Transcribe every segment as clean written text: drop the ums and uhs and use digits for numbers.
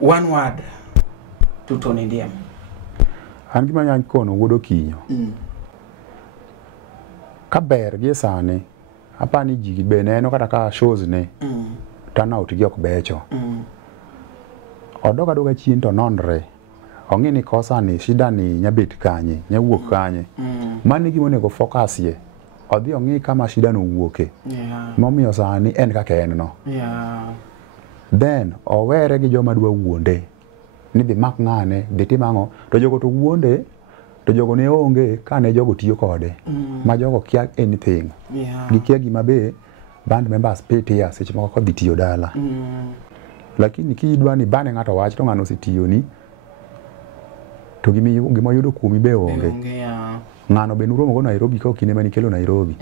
One word to Tony Ndiema. An gima nyalo kono wuodo kinyo. Kaber gi sani apani ji be neno kata ka shows ne turnout gi ok becho. Odoga chien to nonre. Ongi ni kosa ni shida ni nyabet kanye, nyawuok kanye. Mani gima onego focus ye. Odhi ongi kama shida no wuoke. Momiyo sani en kaka en no. Then owere gi joma dwa wuonde. Ni dhi mak ngane, dhi timango, to jogo to wuonde, to jogo ne onge kane jogo tiyo kode. Ma jogo kia anything. Gikia gima be band members pay tear seche moko kodhi tiyo dala. Lakini kidwa ni bane ng'ato wach to ng'ano osetiyo ni to gima yudo kuomi be onge. Ng'ano be nuromo go Nairobi ka okine mani kelo Nairobi.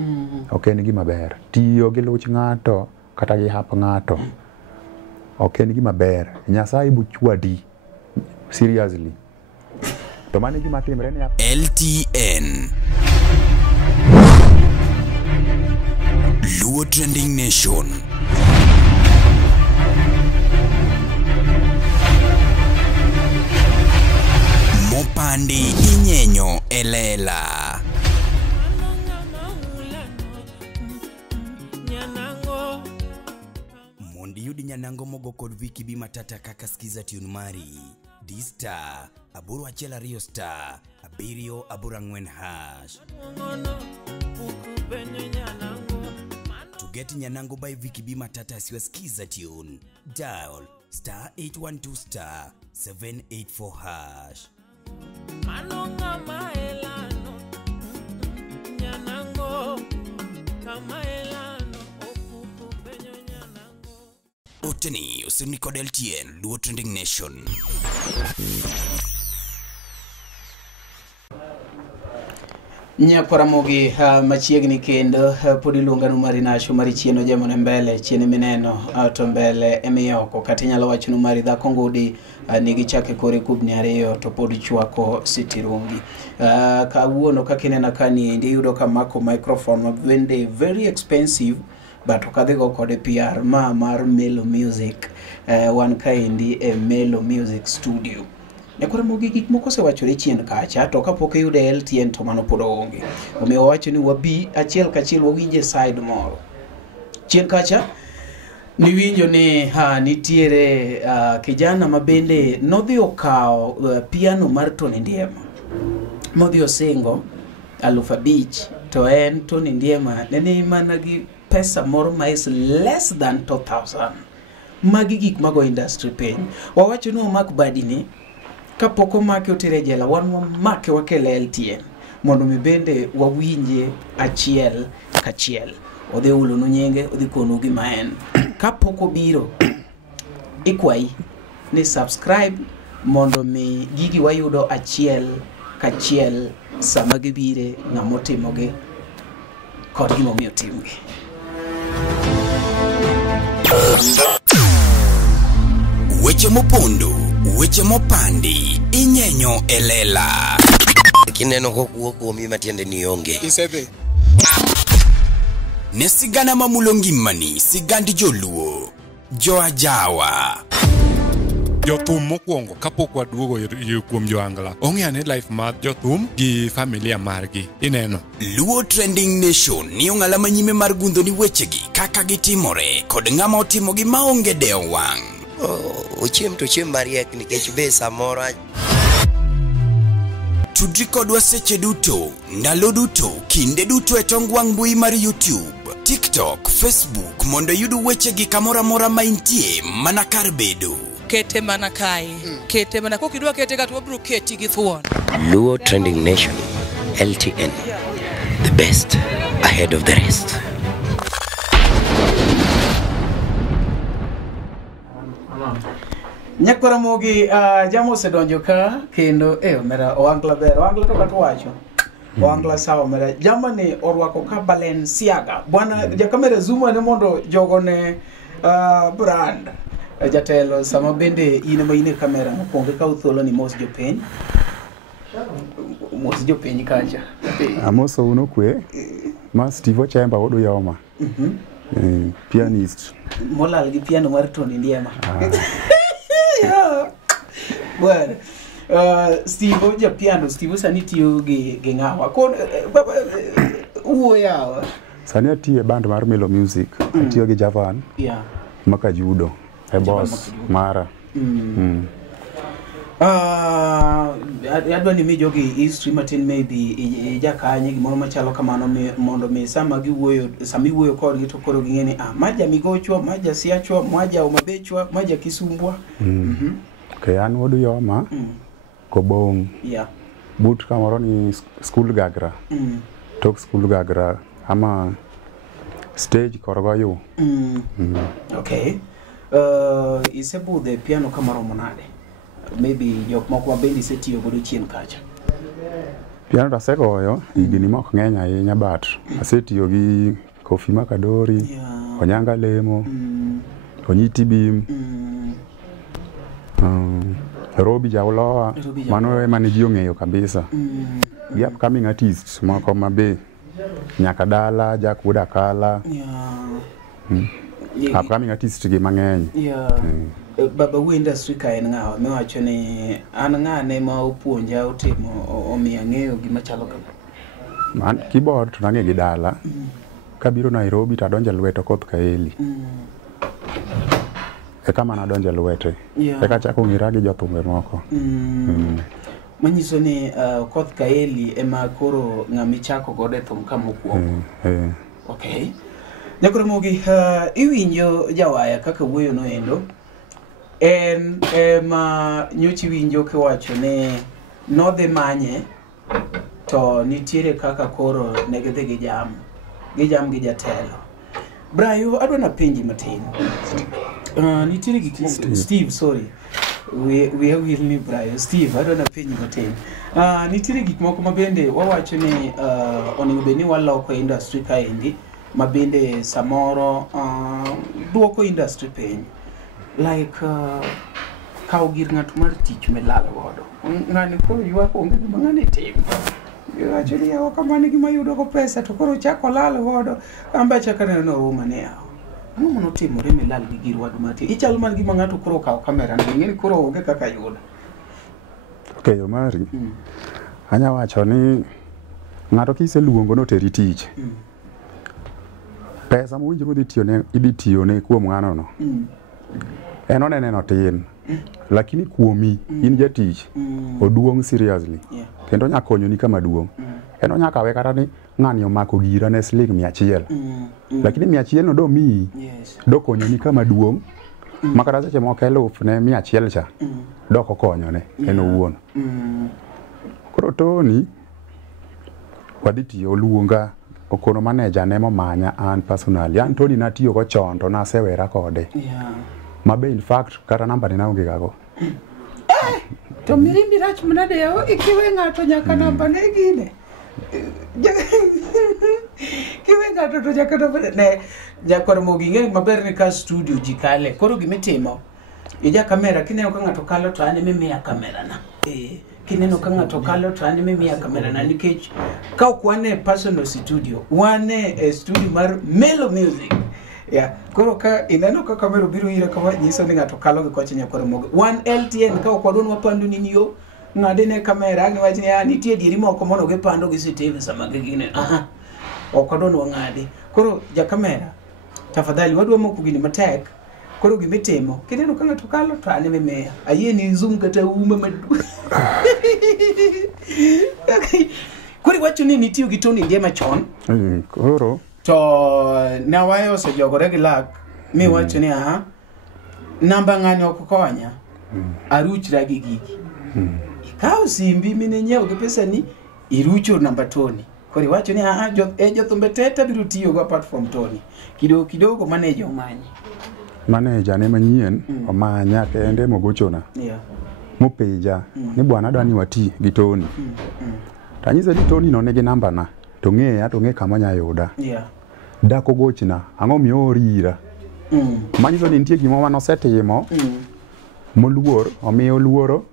Ok en gima ber. Tiyo gi luch ng'ato kata gi hap ng'ato. Ok en gima ber. Nyasaye buchwadi. Seriously. To mani gima timre ni LTN Luo Trending Nation. Mopandi inyenyo elela. Mondi yudi nyanango mogo kod wiki bi matata kaka skiza tune mari. D-Star, aburu achela Rio Star, abirio abura ngwen hash. To get nyanango by Viki B Matata siwa skiza tune, dial star 812 star 784 hash. Manonga maelano, nyanango, kamaelano, okuku penyo nyanango. Oteni, usini kod LTN, Luo Trending Nation. Nyakaramogi machiegni kendo podi luongano mari nasho mari chieno jamone mbele chiene mineno to mbele emiyoko kati nyalo wachonu mari dhako ngudi nigi chake kore kubni ariyo to pod chwako sitirungi kawuono kakinena kani ndi yudo ka mako microphone vende very expensive but okadhigo kode PR mar Melo Music wan kaendi Melo Music Studio. Nyakaramogi gik moko osewachore chien kacha to kapok yude LTN to mano pod onge. Omiyo wacho ni wabi achiel kachiel wawinje side moro. Chien kacha niwinjo ni nitiere kijana mabende nodhi okao piano mar Tony Ndiema. Modhi osingo 5,000 to en Tony Ndiema nene mana gi pesa moro ma is less than 2,000. Magi gik mago industry piny. Wawacho ni omak badini kapoko make otere jela wan make wakele LTN mondo mi bende wawinje achiel kachiel. Odhi ulo no nyenge odhi kono gima en kapoko biro ikwai ni subscribe mondo mi gigi wayudo achiel kachiel sama gibire ng'amotimogi kod gima omiyo timgi. Weche mopondo, weche mopandi, inyenyo elela. Kineno kokuok kuomi matiende ni onge. Isebe. Ne sigana mamulongimani, sigandi joluo, joajawa. Jothum mokwongo kapok waduogo kuom joangla. Ong'eane life mar jothum gi familia margi. Ineno. Luo Trending Nation ni ong'ala manyime mar gundo ni wechegi kaka gitimore kod ng'ama otimogi maonge deo wang'. Ochiem to chiem mariek nikech be samoro tudri kodwa seche duto, ndalo duto, kinde duto e tong wang' mbui mar YouTube, TikTok, Facebook mondo yudu wechegi kamora mora maintie mana kar bedo. Kete mana kai, kete mana kokidwa kete ka to bro keti gi thuon. Luo Trending Nation, LTN, the best ahead of the rest. Nyakaramogi jamo sedonjo ka kendo mera oangla ber oangla to katu wacho oangla sawa mera jamani orwako ka Balenciaga bwana jakamera zuma ne mondo jogo ne brand jatelo sama bende ine ma ine kamera mokwongo ka uthuolo ni mos jopiny kacha amoso uno kwe ma Steve Ochemba odo yoma pianist molal gi piano mar Tony Ndiema Well, Steve oja piano, Steve sani tiyo gi ng'awa. Kon uwo yawa. Sani atiyo e band mar Melo Music. Atiyo gi Javan. Yeah. Maka judo. E boss mara. Adwa ni mi jogi history matin maybe jakanye gimoro machalo kamano mondo mi sama giwuoyo kodgi to koro ging'eni maja migochwa, maja siachwa, maja umabechwa, maja kisumbwa. Okay, an wodu yoma Kobong. Yeah. But kamoro ni school gagra. Tok school gagra ama stage korgoyo. Okay. Isebudhe piano kamoro monade. Maybe jok moko mabendi setiyo godo chien kacha. Piano tasegoyo higni mok ng'eny ahinya but asetiyo gi Kofi Makadori, Onyanga Lemo, Onyiti Bim, Robi Jauloa, mano ema ne ji ong'eyo kabisa. Gi upcoming artists moko mabe Nyaka Dala, Jack Woodakala. Upcoming artists gi mang'eny. Baba wu industry ka en ng'awa miwacho ni an ng'ane ma opuonja otimo omiya ng'eyo gima chalo kama. Man keyboard to nang'e gi Dala. Kabiro Nairobi to adonjo Lweto Koth Kaeli. Eka mana adonjo Lwete. Eka chako ng'ira gi jothumbe moko. Manyiso ni Koth Kaeli ema koro ng'ami chako godo thum kama okuongo. Okay. Nyakoro mogi iwinjo jawaya kaka wuoyo no endo. En ema nyochi winjo kiwacho ne nodhi manye to nitiere kaka koro negidhi gi jam gi jatelo. Brayo adwa na penji matin. Nitiere gik Steve, sorry. We will ni Brayo. Steve adwa na penji matin. Nitiere gik moko mabende wawacho ni onego beni waloko industry kaendi mabende samoro duoko industry piny. Like kao gir ng'at mar tich melal godo. Ng'ani koro ywak onge gima ng'ani timo. Actually yawa kamani gima yudo go pesa to koro chako lal godo. Amba chaka neno ruma ne yawa. Ang'o mono timore melal gi gir wadu mati. Ichalo man gima ng'ato koro kao kamera ni ng'eni koro onge kaka yudo. Okay, Omari. Anya wacho ni ng'ato kiseluongo no teri tich. Pesa mowinjore idhi tiyone kuom ng'ano no. En oneno tin. Lakini kuomi in jatich oduong seriously. Kendo nya konyoni kama duong. En onya kawe kata ni ng'ani omako gira ne sling 100. Lakini 100 no do mi do konyoni kama duong. Makata seche moko 1000 ne 100 cha do kokonyone en owuon. Koro Tony wadhi tiyo oluonga okono manager ne momanya an personally. An Tony natiyo go chon to nasewera kode. Mabe in fact kata namba ni naonge gago. To mirindi rach manade yao ikiwe ng'ato nyaka namba ne gine. Kiwe ng'ato to nyaka namba ne jakoro mogi ng'e maber ni ka studio jikale. Koro gimitimo ija kamera kineno ka ng'ato kalo to ane mimiya kamera na. Kineno ka ng'ato kalo to ane mimiya kamera na nikech ka okwane personal studio wane studio mar Melo Music. Koro ka ineno ka kamera biro ira kama nyiso ni ng'ato kalo gi koche nyakoro mogo. One LTN ka okwadon wapandu nini yo ng'ade ne kamera ngi wachni nitie dieri moko mono gi pando gi CCTV sama gine. Okwadon wang'adi. Koro ja kamera tafadhali wadwa moko gini matek. Koro gimitimo kineno ka ng'ato kalo to ane mimiya. Ayie ni zoom kata uma madu. Okay. Kuri wacho ni nitiyo gi Tony Ndiema chon. Koro to na wayo se jogore gi lak mi wacho ni namba ng'ani okokonya aruchra gi gigi ikaw simbi mine nyiew gi pesa ni irucho namba Tony. Kori wacho ni jothumbe teta biro tiyo go apart from Tony kidogo manager omanyi manager ne manyien omanya kende mogochona mopeja ni bwana dwani wati gi Tony. Tanyisa ni Tony no nigi namba na to ng'e kama nya yuda. Dako gochna ang'o miyo orira. Manyiso ni nitie gimo manosetimo moluor omiyo luoro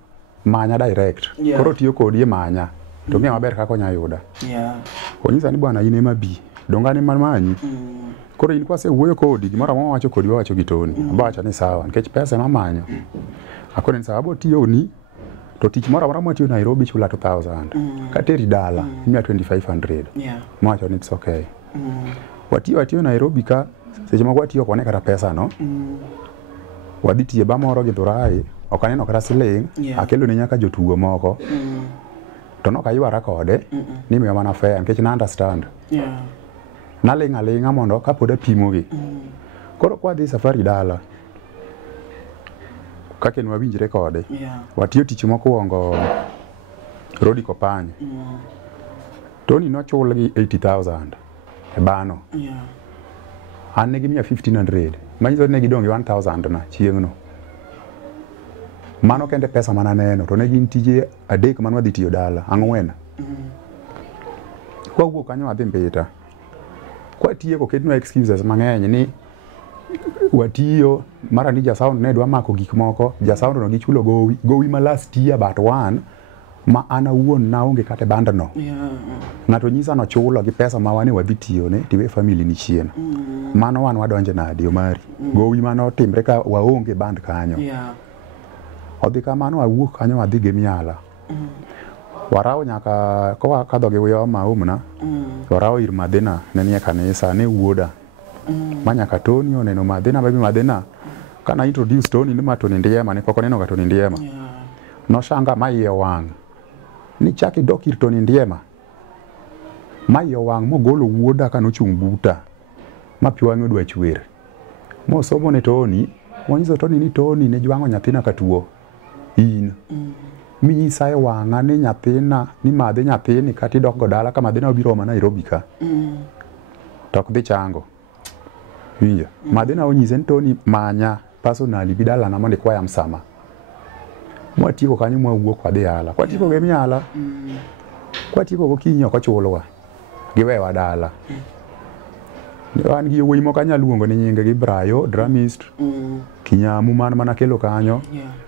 manya direct. Koro tiyo kodi manya to ng'e maber kaka nya yuda. Onyisa ni bwana in ema bi dongane manyi. Koro in kwase wuoyo kodi gimoro amora wacho gi Tony. Abacha ni sawa nikech pesa mamanyo. Akoni sawa bo tiyo ni to tich moro amora matiyo Nairobi chula 2000 kateri dala imiya 2500 mawacho ni it's okay watiyo Nairobi ka seche moko watiyo kone kata pesa no wadhi tiye ba moro gi Dhurai ok aneno kata siling akelo ne nyaka jotugo moko to nok aywara kode ni miyo mana fair nikech na understand nalinga mondo kapod apimogi koro kwa dhi safari dala kake nwawinjre kode watiyo tich mokwongo Rodi Kopany Tony nochul gi 80,000 e bano an negi miya 1500 manyiso ne gidongi 1000 na chieng'no mano kende pesa mana neno to ne gin tije adek man wadhi tiyo dala ang'wen kwa wuok kanyo adhi Mbita kwa tieko ketnwa excuses mang'eny ni watiyo mara ni ja sound ne dwa mako gik moko ja sound no gichulo gowi ma last year but one ma ana wuon na onge kate banda no ng'ato nyisa no chulo gi pesa ma wane wadhi tiyo ne tiwe family ni chien mano wan wadonje nadi Omari gowi mano timre ka waonge band kanyo odhi kamano awuok kanyo wadhi Gemiala warao nyaka ko kadho gi wiyo maumna warao ir Madina ne nie kanisa ne wuoda manyaka Tony oneno Madina baby Madina kana introduce Tony ni Tony Ndiema ne poko neno ga Tony Ndiema no shanga maiye wang ni chaki dokir Tony Ndiema maiye wang mogolo wuoda kana ochung buta ma piwango dwa chwer mo somo ne Tony wonyiso Tony ni Tony ne jwango nyathina katuo in mi sai wanga ni nyathina ni madhe nyathini kati dok godala kama Madina obiro ma Nairobi ka tok dhi chango winja Madina onyise Tony manya personally bidala na monde kwa msama mwatiko kanyo mwawuok kwa dala kwa tiko Gemiala kwa tiko gokinyo ko chulwa giwe wadala wan gi wuoyi moko anyaluongo ni nyinge gi Brayo dramist Kinyamu man mana kelo kanyo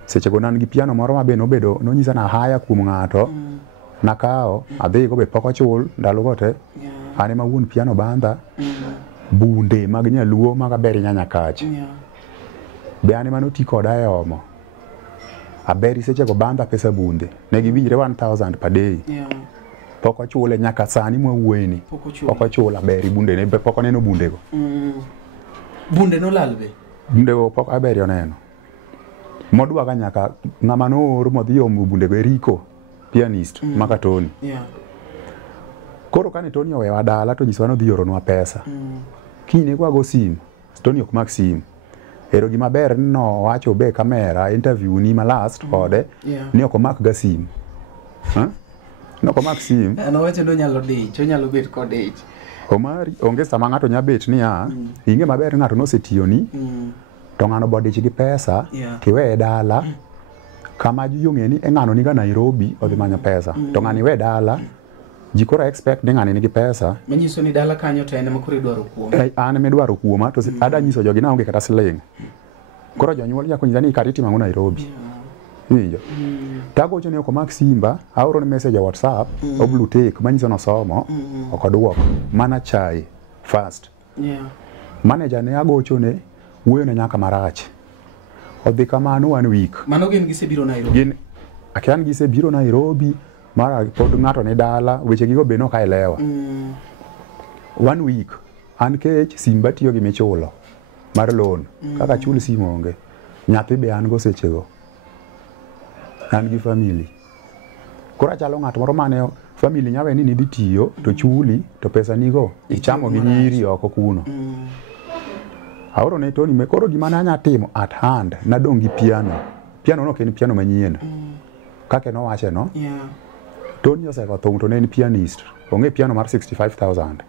seche go nan gi piano moro mabe nobedo nonyisa na haya kuom ng'ato nakao adhi go be poko chul ndalo gote ane ma wuon piano banda bunde mag nyaluo maga beri nyanya kach be ane mano ti koda e omo aberi seche go banda pesa bunde ne giwinjre 1000 per day poko chule nyaka sani mwawuoyni poko chula beri bunde ne be poko neno bunde go bunde no lalbe bunde go poko aberi oneno modwa ga nyaka ng'ama noor modhi omo bunde go Eriko pianist maka Tony koro kane Tony owewa dala to nyiswa no dhi oronwa pesa kine kwa go sim Tony ok mak sim ero gima ber no wacho be kamera interview ni ma last kode ni ok mak ga sim no ko mak sim no wacho no nyalo dich onyalo bet kode Omari onge sama ng'ato nyabet niya inge maber ng'ato nosetiyo ni to ng'ano bodich gi pesa kiwe dala kama jiyong'e ni ng'ano niga Nairobi odhi manyo pesa to ng'ani we dala jikora expect ni ng'ani nigi pesa manyiso ni dala kanyo to en makuri dwaro kuoma an me dwaro kuoma to ada nyiso jogi na onge kata siling koro jonyuol nyakonyisa ni kariti mangu Nairobi winjo tagocho ne ko mak simba aoro ne message WhatsApp o blue tick manyiso no somo okodwoko mana chai fast manager ne agocho ne wuoyo ne nyaka marach odhi kamano 1 week mano gin gisebiro Nairobi gin akian gisebiro Nairobi mara pod ng'ato ne dala weche gigo be no kaelewa 1 week an kech simba tiyo gi michulo mar loan kaka chul simu onge nyathi be an go sechego an gi family kora chalo ng'ato moro mane family nyawe ni dhi tiyo to chuli to pesa nigo ichamo gi nyiri oko kuno aoro ne Tony me koro gima nanya timo at hand na dongi piano no ken piano manyien kake no wache no Tony osego thong to ne en pianist onge piano mar 65,000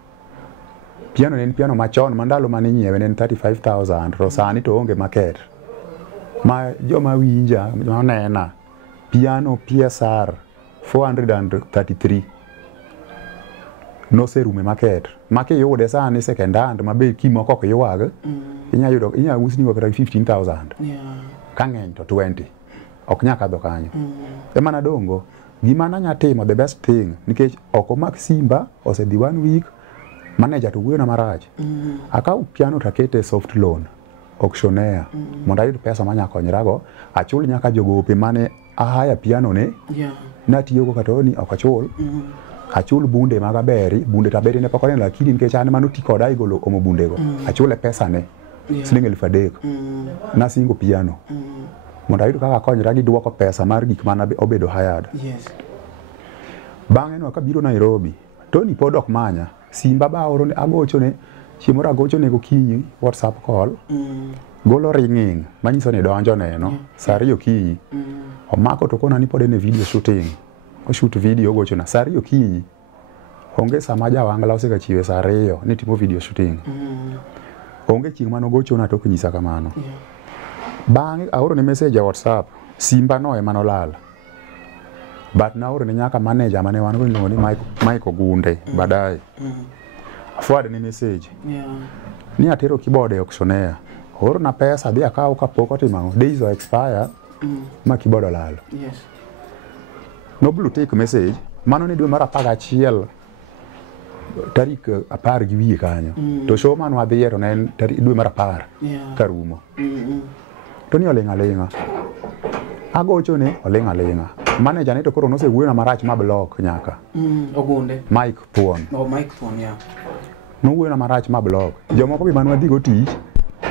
piano ne piano machon mandalo mane nyiewe ne 35,000 to sani to onge market ma joma winja nena piano PSR 433 no serume market make yude sani second hand mabe kimoko ok yuwag inya usni go kata 15,000 kang'eny to 20 ok nyaka dho kanyo emana dongo gima nanya timo the best thing nikech oko mak simba osedhi 1 week manager to wuoyo na marach akaw piano takete soft loan auctioneer mondo ayud pesa manya konyrago achul nyaka jogope mane ahaya piano ne natiyo go katoni ok achul achul bunde maga beri bunde taberi ne pokone lakini nikech an mano tikoda igolo omo bunde go achule pesa ne siling 3,000 na singo piano mondo ayud kaka konyra gi duoko pesa mar gik mana obedo hired bang'e no kabiro Nairobi Tony pod ok manya simba ba oro ne agochone chiemora gochone gokinyi WhatsApp call golo ringing manyiso ni donjo neno saa 2 okinyi omako to kona ni pod ne video shooting o shoot video gochona saa 2 okinyi onge sama jawangla osega chiwe saa 2 ni timo video shooting onge chieng' mano gochona to kunyisa kamano bang'e aoro ne message WhatsApp simba no ema nolal but na oro ne nyaka manager mane wan go ni Mike Ogunde baadaye forward ni message ni atero keyboard e auctioneer oro na pesa bi akaw kapok otimo days o expire ma keyboard olal no blue tick message mano ni dwe mar 11 tarik 10 gi wiye kanyo to show man wadhiero ne dwe mar 10 karumo to ni olenga agochone olenga manager ne to koro nosewuoyo na marach ma block nyaka Ogunde Mike Thuon Mike Thuon no wuoyo na marach ma block jomoko bi manwa dhigo tich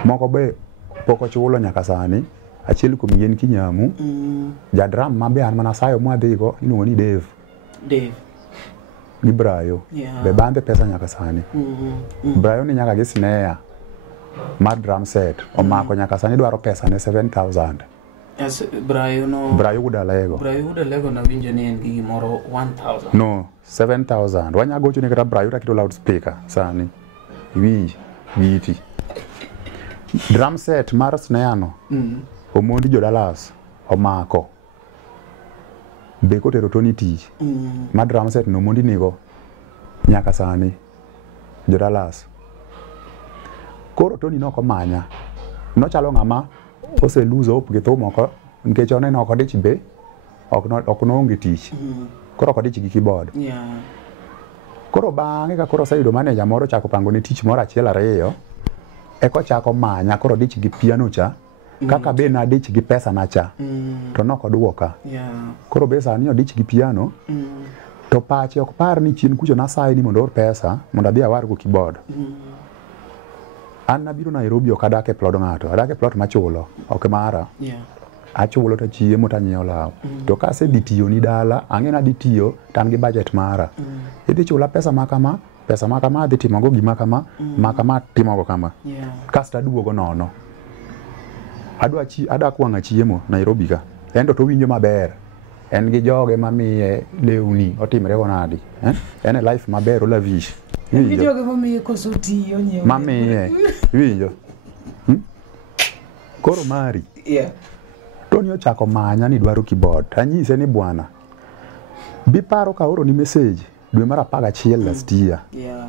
moko be poko chulo nyaka sani achiel kuom yien Kinyamu jadram mabe an mana sayo mwa dhigo inugo ni Dave gi Brayo be bande pesa nyaka sani Brayo ni nyaka gi snare ma drum set omako nyaka sani dwaro pesa ne 7,000 Brayo udalego na winjo ni en gi moro 1,000 no 7,000 wanya gocho ni kata Brayo takito loudspeaker sani winji viti drum set mar snare no omondi jo Dallas omako be kotero Tony tich ma drum set no mondi nigo nyaka sani jo Dallas koro Tony no komanya no chalo ngama ose lose hope gi thum oko nikech oneno ok odich be ok noonge tich koro ok odich gi keyboard koro bang'e ka koro sayudo manager moro chako pango ne tich moro achiel ariyo eko chako manya koro odich gi piano cha kaka be na odich gi pesa na cha to nok oduoka koro be sani odich gi piano to pache ok par ni chien kucho nasaye ni mondo or pesa mondo adhi awar go keyboard an nabiro Nairobi ok adak e plot ng'ato adak e plot machulo ok mara achulo to chiemo to anyiewo law to ka asedhi tiyo ni dala ang'e na dhi tiyo tan gi budget mara idhi chula pesa makama adhi timogo gima kama timogo kama kasta duogo nono adwa kwang'a chiemo Nairobi ka endo to winjo maber en gi joge mamiye lewni otimre go nadi en life maber olavish Video che mamiye koso tiyo nyewe mamiye winjo koro mari Tony ochako manya ni dwaro keyboard anyise ni bwana biparo ka oro ni message dwe mar 11 last year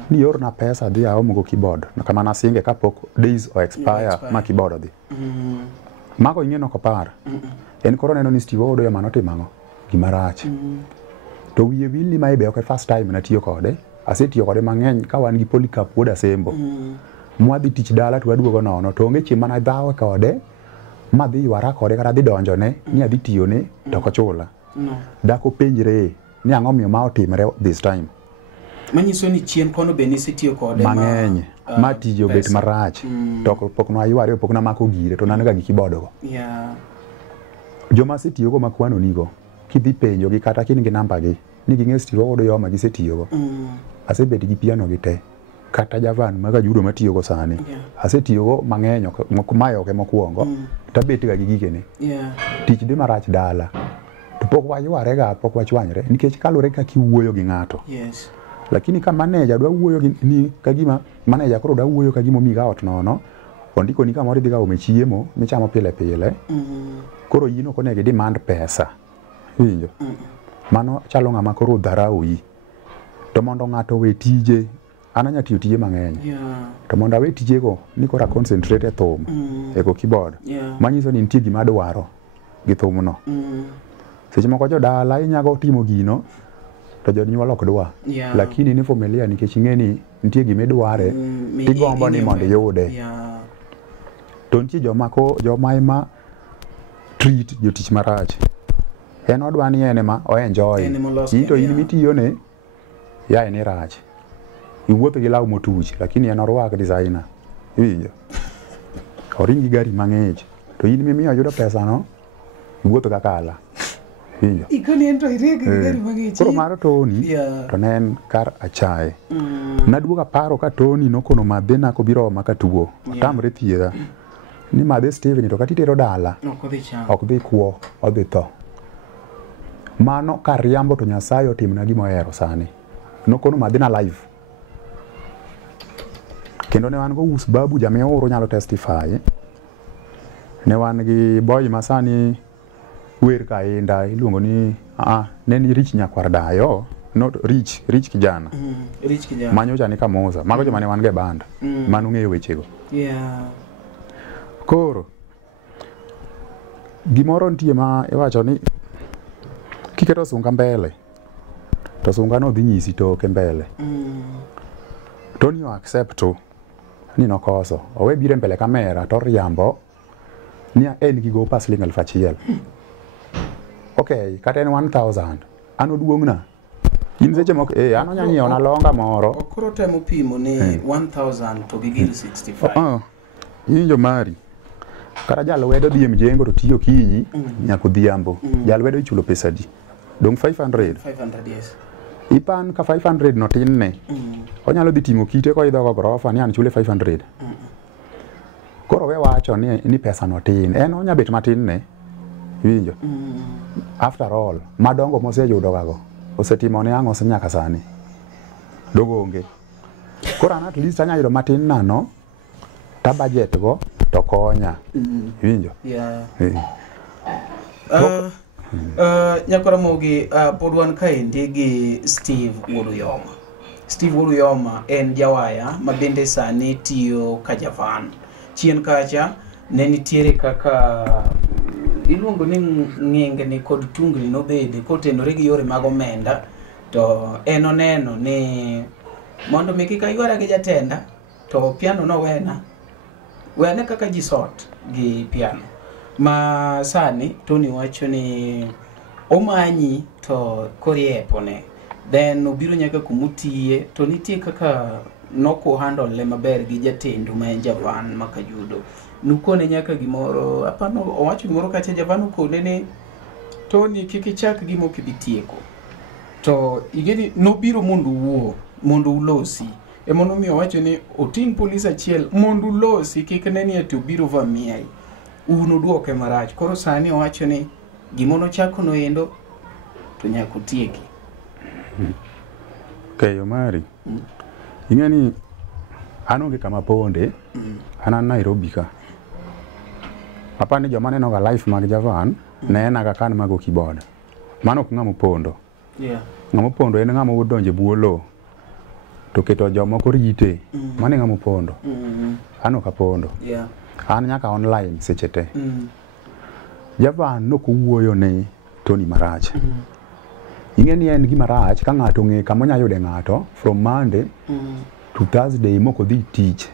ni oro na pesa dhi aomo go keyboard na kama nasinge kapok days o expire ma keyboard odhi mago ing'eno kopar en koro neno ni Steve Odo mano timango gimarach to wiye wilni ma ibe ok first time na tiyo kode asetiyo kode mang'eny ka wan gi Polycarp Wood Asembo mwadhi tich dala to waduogo nono to onge chieng' mana dhawe kode madhi ywara kode kata dhi donjone ni adhi tiyone to ok ochula dako penjre ni ang'o miyo ma otimre this time manyiso ni chien kono be nisetiyo kode mang'eny ma tiyo bet marach to pok nwayware pok namako gire to nanaga gi kibodogo joma setiyogo makwano nigo kidhi penjo gi kata kin gi namba gi ni ging'e Steve Odo yoma gisetiyogo asebet gi piano gi te kata Javan maga judo matiyogo sani asetiyogo mang'eny mayo ke mokwongo tabet ga gi gigene tich dhi marach dala to pok wayware ga pok wachwanyre nikech kalure ka kiwuoyo gi ng'ato lakini ka manager dwa wuoyo ni kagima manager koro dwa wuoyo kagima miga ot nono ondiko ni kamoro dhi ga ome chiemo michamo pile pile koro yino kone gi demand pesa winjo mano chalo ng'ama koro dharawi to mondo ng'ato we tije ananya tiyo tije mang'eny to mondo awe tijego ni kora concentrate e thum e go keyboard manyiso ni nitie gima dwaro gi thumno seche moko jodala inyago timo gino to jonyuol ok dwa lakini ni familia nikech ing'e ni nitie gima idware igombo ni mondo iyude to nitie joma ema treat jotich marach. En odwa ni en ema o enjoy. To in mitiyo ne ya en rach. Iwuotho gi law motuch lakini en orwak designer. Iwinjo. Oringi gari mang'ich. To in mimiyo yudo pesa no iwuotho ka kala. Iwinjo. Ikoni ento iregi gari mang'ich. Koro mar Tony to ne en kar achaye. Naduoga paro ka Tony nokono madhe na kobiro makatuo. Tamre thiedha. Ni madhe Steven to katitero dala. Ok dhi kuo, odhi tho. Mano ka riambo to Nyasaye otimna gima ohero sani. Nokono madhe na live. Kendo ne wan go us babu jameoro nyalo testify. Ne wan gi boy masani wer kaenda iluongo ni ne ni Rich Nyakwardayo, not Rich kijana. Rich kijana. Manyocha ni Kamoza. Mago joma ne wan ge band. Manu ng'eyo wechego. Koro gimoro nitie ma iwacho ni kiketo sunga mbele to sunga no dhi nyisi toke mbele. Tony o accept ni nokoso. Owe bire mbele kamera to riambo ni en gi go pas lingal fachiel. Okay, kata en 1000. Ano duong'na. In seche moko ano nyanyiewo na longa moro. Okoro temo pimo ni 1000 to gi gir 65. Injo mari. Kara jalwedo dhi mjengo to tiyo kinyi nyako dhiambo. Jalwedo ichulo pesa di. Dong 500. 500 yes. Ipan ka 500 no tin ne. Onyalo dhi timo kite ko idho go gorofa ni an chule 500. Koro we wacho ni pesa no tin. En onya bet matin ne. Winjo. After all, madongo moseyudo gago. Osetimo ne ang'o nyaka sani. Dogonge. Koro an at least anya yudo matin nano. Ta budget go to konya. Winjo. Nyakora mogi podwan kaendi gi Steve Woruyoma. Steve Woruyoma en jawaya ma bende sani tiyo ka Javan. Chien kacha ne nitiere kaka iluongo ni ng'enge ni kod tungni nobede kotenore gi yore mag omenda to en oneno ni mondo mi kik aywara gi jatenda to piano no wene kaka jisot gi piano ma sani Tony wacho ni omanyi to koriepone then obiro nyaka kumutiye to nitie kaka noko handle le maber gi jatendo ma en Javan makajudo nukone nyaka gimoro apano owacho gimoro kacha Javan ukone ne Tony kiki chak gimo kibitieko to igeni nobiro mondo ulosi emono mi owacho ni oting polisi achiel mondo ulosi kik nenie to biro vamiai uno duoke marach koro sani owacho ni gimono chako no endo to nyaka tieki. Keyo mari. Ingeni anonge kama ponde ana Nairobi ka. Apani joma neno ga life mag Javan ne na ga kan mago keyboard. Mano ok ng'amo pondo. Ng'amo pondo en ng'amo donje buolo. To keto joma ko rite. Mane ng'amo pondo. Ano ka pondo. An nyaka online seche te. Javan no kuwuoyo ne Tony marach. Ingeni en gima rach ka ng'ato ng'e kama nya yude ng'ato from Monday to Thursday moko dhi tich.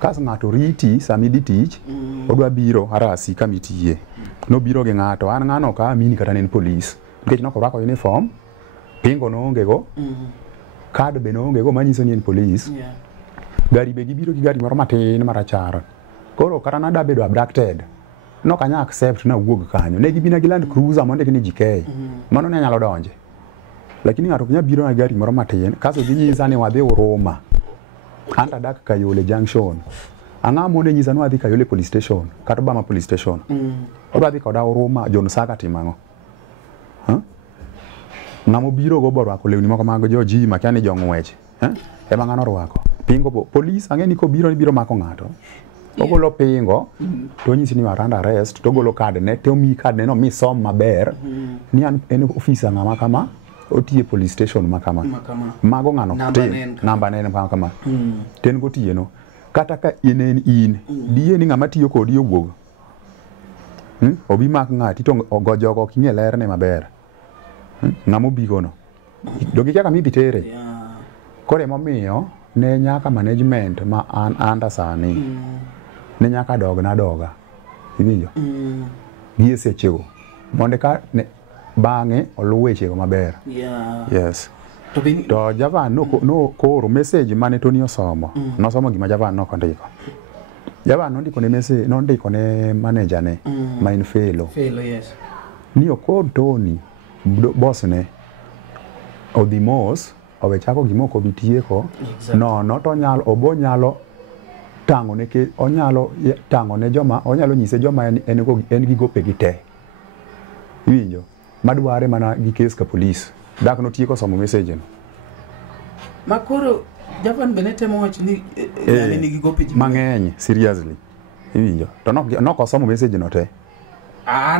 Kas ng'ato riti sami dhi tich odwa biro arasi kamitiye. No biro gi ng'ato an ng'ano ka amini kata nen police. Nikech noko rwako uniform pingo no onge go. Card be no onge go manyiso ni en police. Gari be gibiro gi gari moro matin marachar. Koro kata nada bedo abducted. No kanya accept na wuog kanyo. Ne gibina gi Land Cruiser monde ni GK. Mano ne nyalo donje. Lakini ng'ato nya biro na gari moro matin kaso ginyisa ni wadhi Uruma. Anta dak Kayole Junction. Anga monde nyisa ni wadhi Kayole Police Station, kata Bama Police Station. Oba dhi koda Uruma John Saka timango. Ngamo biro go borwako lewni moko mag joji makiani jong'wech. Ema ng'ano rwako. Pingo police ang'eni ko biro ni biro mako ng'ato. Ogolo pingo to nyisi ni waranda arrest to golo card ne to mi card ne no mi som maber ni en officer ng'ama kama otie police station makama mago ng'ano namba ne kama ten go tieno kata ka in die ni ng'ama tiyo kodi owuog obi mak ng'ati to ogojogo king'e ler ne maber ng'amo bigono dogi kaka mi bitere kore momiyo ne nyaka management ma an anda sani ne nyaka doga iwinjo gi sechego mondo ka bang'e oluw wechego maber. Yes. To Javan no koro message mane Tony osomo nosomo gima Javan no kondiko. Javan nondiko ne message nondiko ne manager ne main Felo. Yes. Ni okod Tony boss ne odimos owe chako gimoko bitieko no to nyalo tango ne ke onyalo tango ne joma onyalo nyise joma en gi gope gi te winjo madware mana gi case ka police dak no tieko somo message no makoro Javan Benete moch ni ni gi gope mang'eny seriously winjo to no ko somo message no te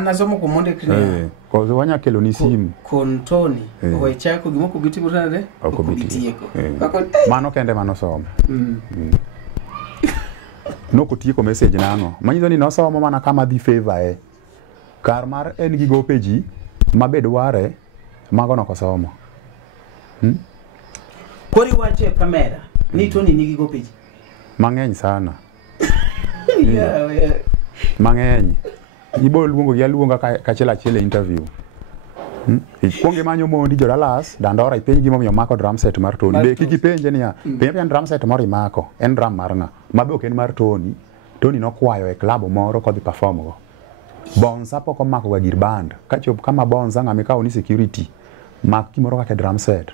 nasomo ko monde kne ko wanya kelo ni simu kon Tony owe chako gimoko gitimo tane ko bitieko mano kende mano somo no ko tieko message nango manyiso ni nosomo mana kama dhi favor kar mar en gi gope ji mabed ware mago no ko somo kori wache kamera ni Tony nigi gope ji mang'eny sana mang'eny ibo luonga ka chela interview Kuonge manyo mondi jo Dallas dandora ipenj gimo miyo mako drum set mar Tony be kiki penje niya penj drum set moro imako en drum mar nga mabe ok en mar Tony no kwayo e club moro kodhi perform go Bonza poko mako ga gir band kachop kama Bonza ngami kawo ni security mak kimoro kaka drum set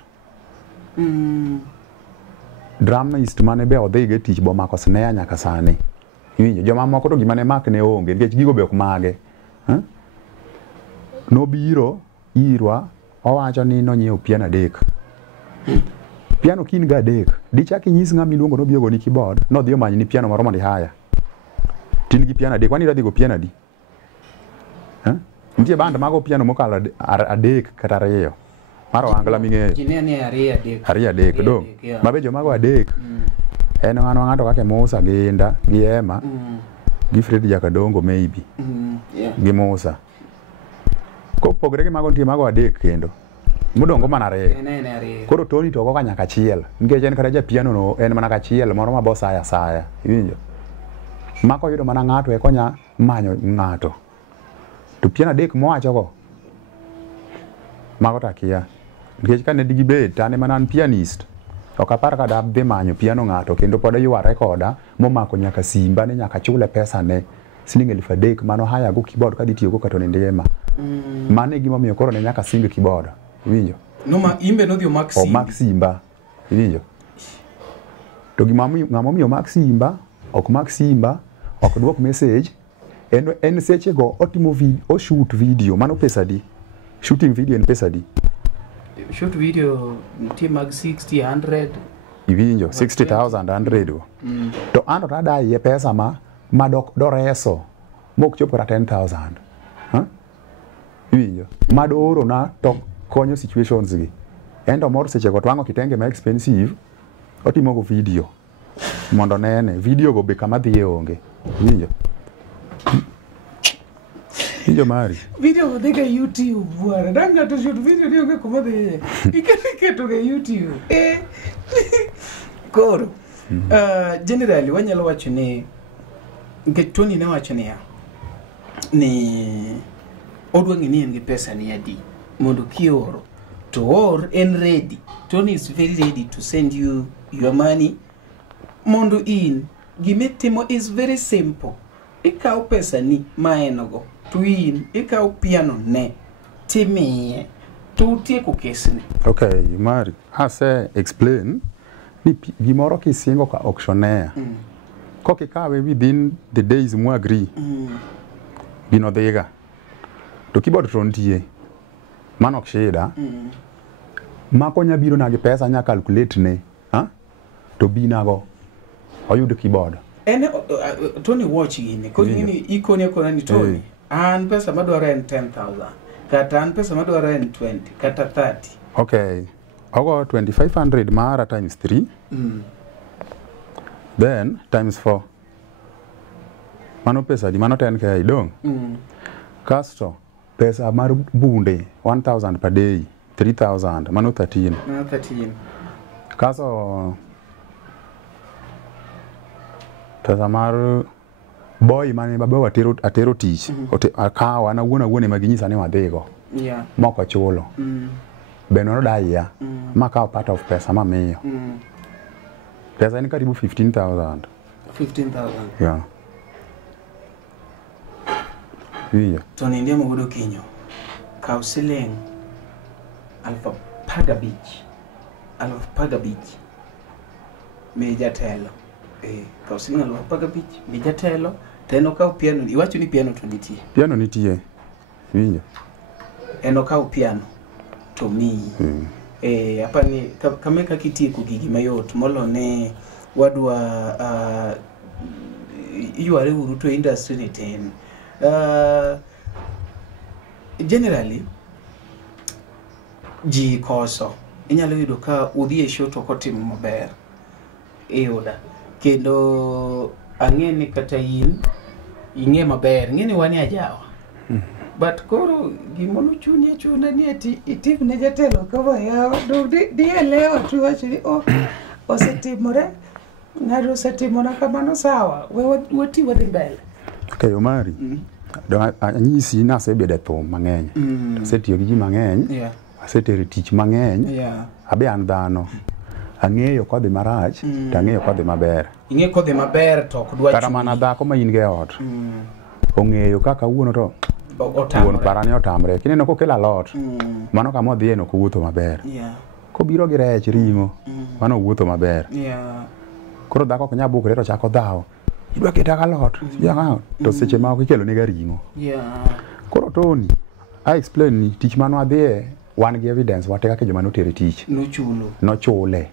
drum ist mane be odhi ge tich bo mako snare nyaka sani winjo joma moko to gimane mak ne onge nikech gigo be ok mage no biro irwa owacho ni nonyiew piano adek piano kin ga adek dichaki nyis ng'ama iluongo no biogo ni keyboard no dhi omanyi ni piano moro mondi haya tin gi piano adek wani radhi go piano adi nitie band mago piano mokalo adek kata ariyo maro angla ming'eyo jinene ariyo adek do mabe jomago adek en ng'ato kake Musa Ginda gi Emma gi Fred Jakadongo maybe gi Musa ko pogre gi mago nitie mago adek kendo mudongo mana ariyo koro Tony to go nyaka achiel nikech en kata ja piano no en mana achiel moro ma boss saya iwinjo mako yudo mana ng'ato e konya manyo ng'ato to piano adek mowacho go mago takia nikech kane digi bet tane mana an pianist ok apar ka dab dhi manyo piano ng'ato kendo pod aywa rekoda momako nyaka simba ne nyaka chule pesa ne siling 3,000 mano haya go keyboard ka ditiyo go kato ne ndema mane gima miyo koro ne nyaka sing keyboard winjo no ma imbe no dio max simba winjo to gima ng'amo miyo max simba ok dwok message en seche go otimo video o shoot video mano pesa di shooting video en pesa di shoot video ti mag 60 100 iwinjo 60,000 100 to ando tada ye pesa ma do reso mok chopo 10,000 iwinjo madoro na to konyo situations gi endo mor seche go twango kitenge ma expensive otimo go video mondo nene video go be kama dhiye onge iwinjo Video mari. Video go dega YouTube bwana. Danga to shoot video ndio ngeko mode. Ikiketo ga YouTube. Koro. Generally wanyalo wacho ni Tony ne wacho ni odwangi ni ngi pesa ni adi mondo kioro to or en ready. Tony is very ready to send you your money mondo in gimetimo is very simple. Ikaw pesa ni maenogo twin ikaw piano ne timiye tutieko kesne. Okay, Mari, ase explain ni gimoro kisingo ka auctioneer koki kawe within the days mu agree bino dhega to keyboard to ntie mano kshida mako nya biro na gi pesa nya calculate ne to binago oyud keyboard Tony watch ini ko ngini ikone ko ni Tony an pesa madwaro en 10,000 kata an pesa madwaro en 20 kata 30. Okay, ogo 2,500 mara times 3 then times 4 mano pesa di mano 10k idong kasto pesa mar bunde 1,000 per day 3,000 mano 13 kaso pesa mar boy mane babawa atero tich akawa na wuona maginyisa ni wadhigo moko chulo beno daya maka part of pesa mamiyo pesa ni karibu 15,000 yeah to ninde mogudo kinyo kaw siling alfa pagabich mi jatelo kaw siling alfa pagabich mi jatelo teno kaw piano iwacho ni piano to nitie winjo eno kaw piano to mi apani kameka kitiko gigi mayot molo ne wadwa yuare uru to industry ni ten generally ji koso inyalo yudo ka udhi e show to kotim maber eoda kendo ang'eni kata ing'e maber ng'eni wani ajawa but koro gimono chuna ni ati itim ne jatelo kama yawa do dielewa tu wachini osetimore ng'ato osetimona kamano sawa wati wadhi mbele okay Omari anyisi na asebedo thum mang'eny asetiyo gi ji mang'eny asetero tich mang'eny abe an dhano ang'eyo kodhi marach to ang'eyo kodhi maber ing'e kodhi maber to ok dwa kata mana dhako ma in ge ot ong'eyo kaka wuono to wuon parani otamre kineno kokelo alot mano kama odhiye no kowuotho maber kobiro gi rech ring'o mano wuotho maber koro dhako ok nyal bukre to chako dhawo idwa keta alot to seche ma ok ikelo ne ga ring'o koro Tony I explain ni tich mano adhiye wan gi evidence wate kaka joma notere tich nochule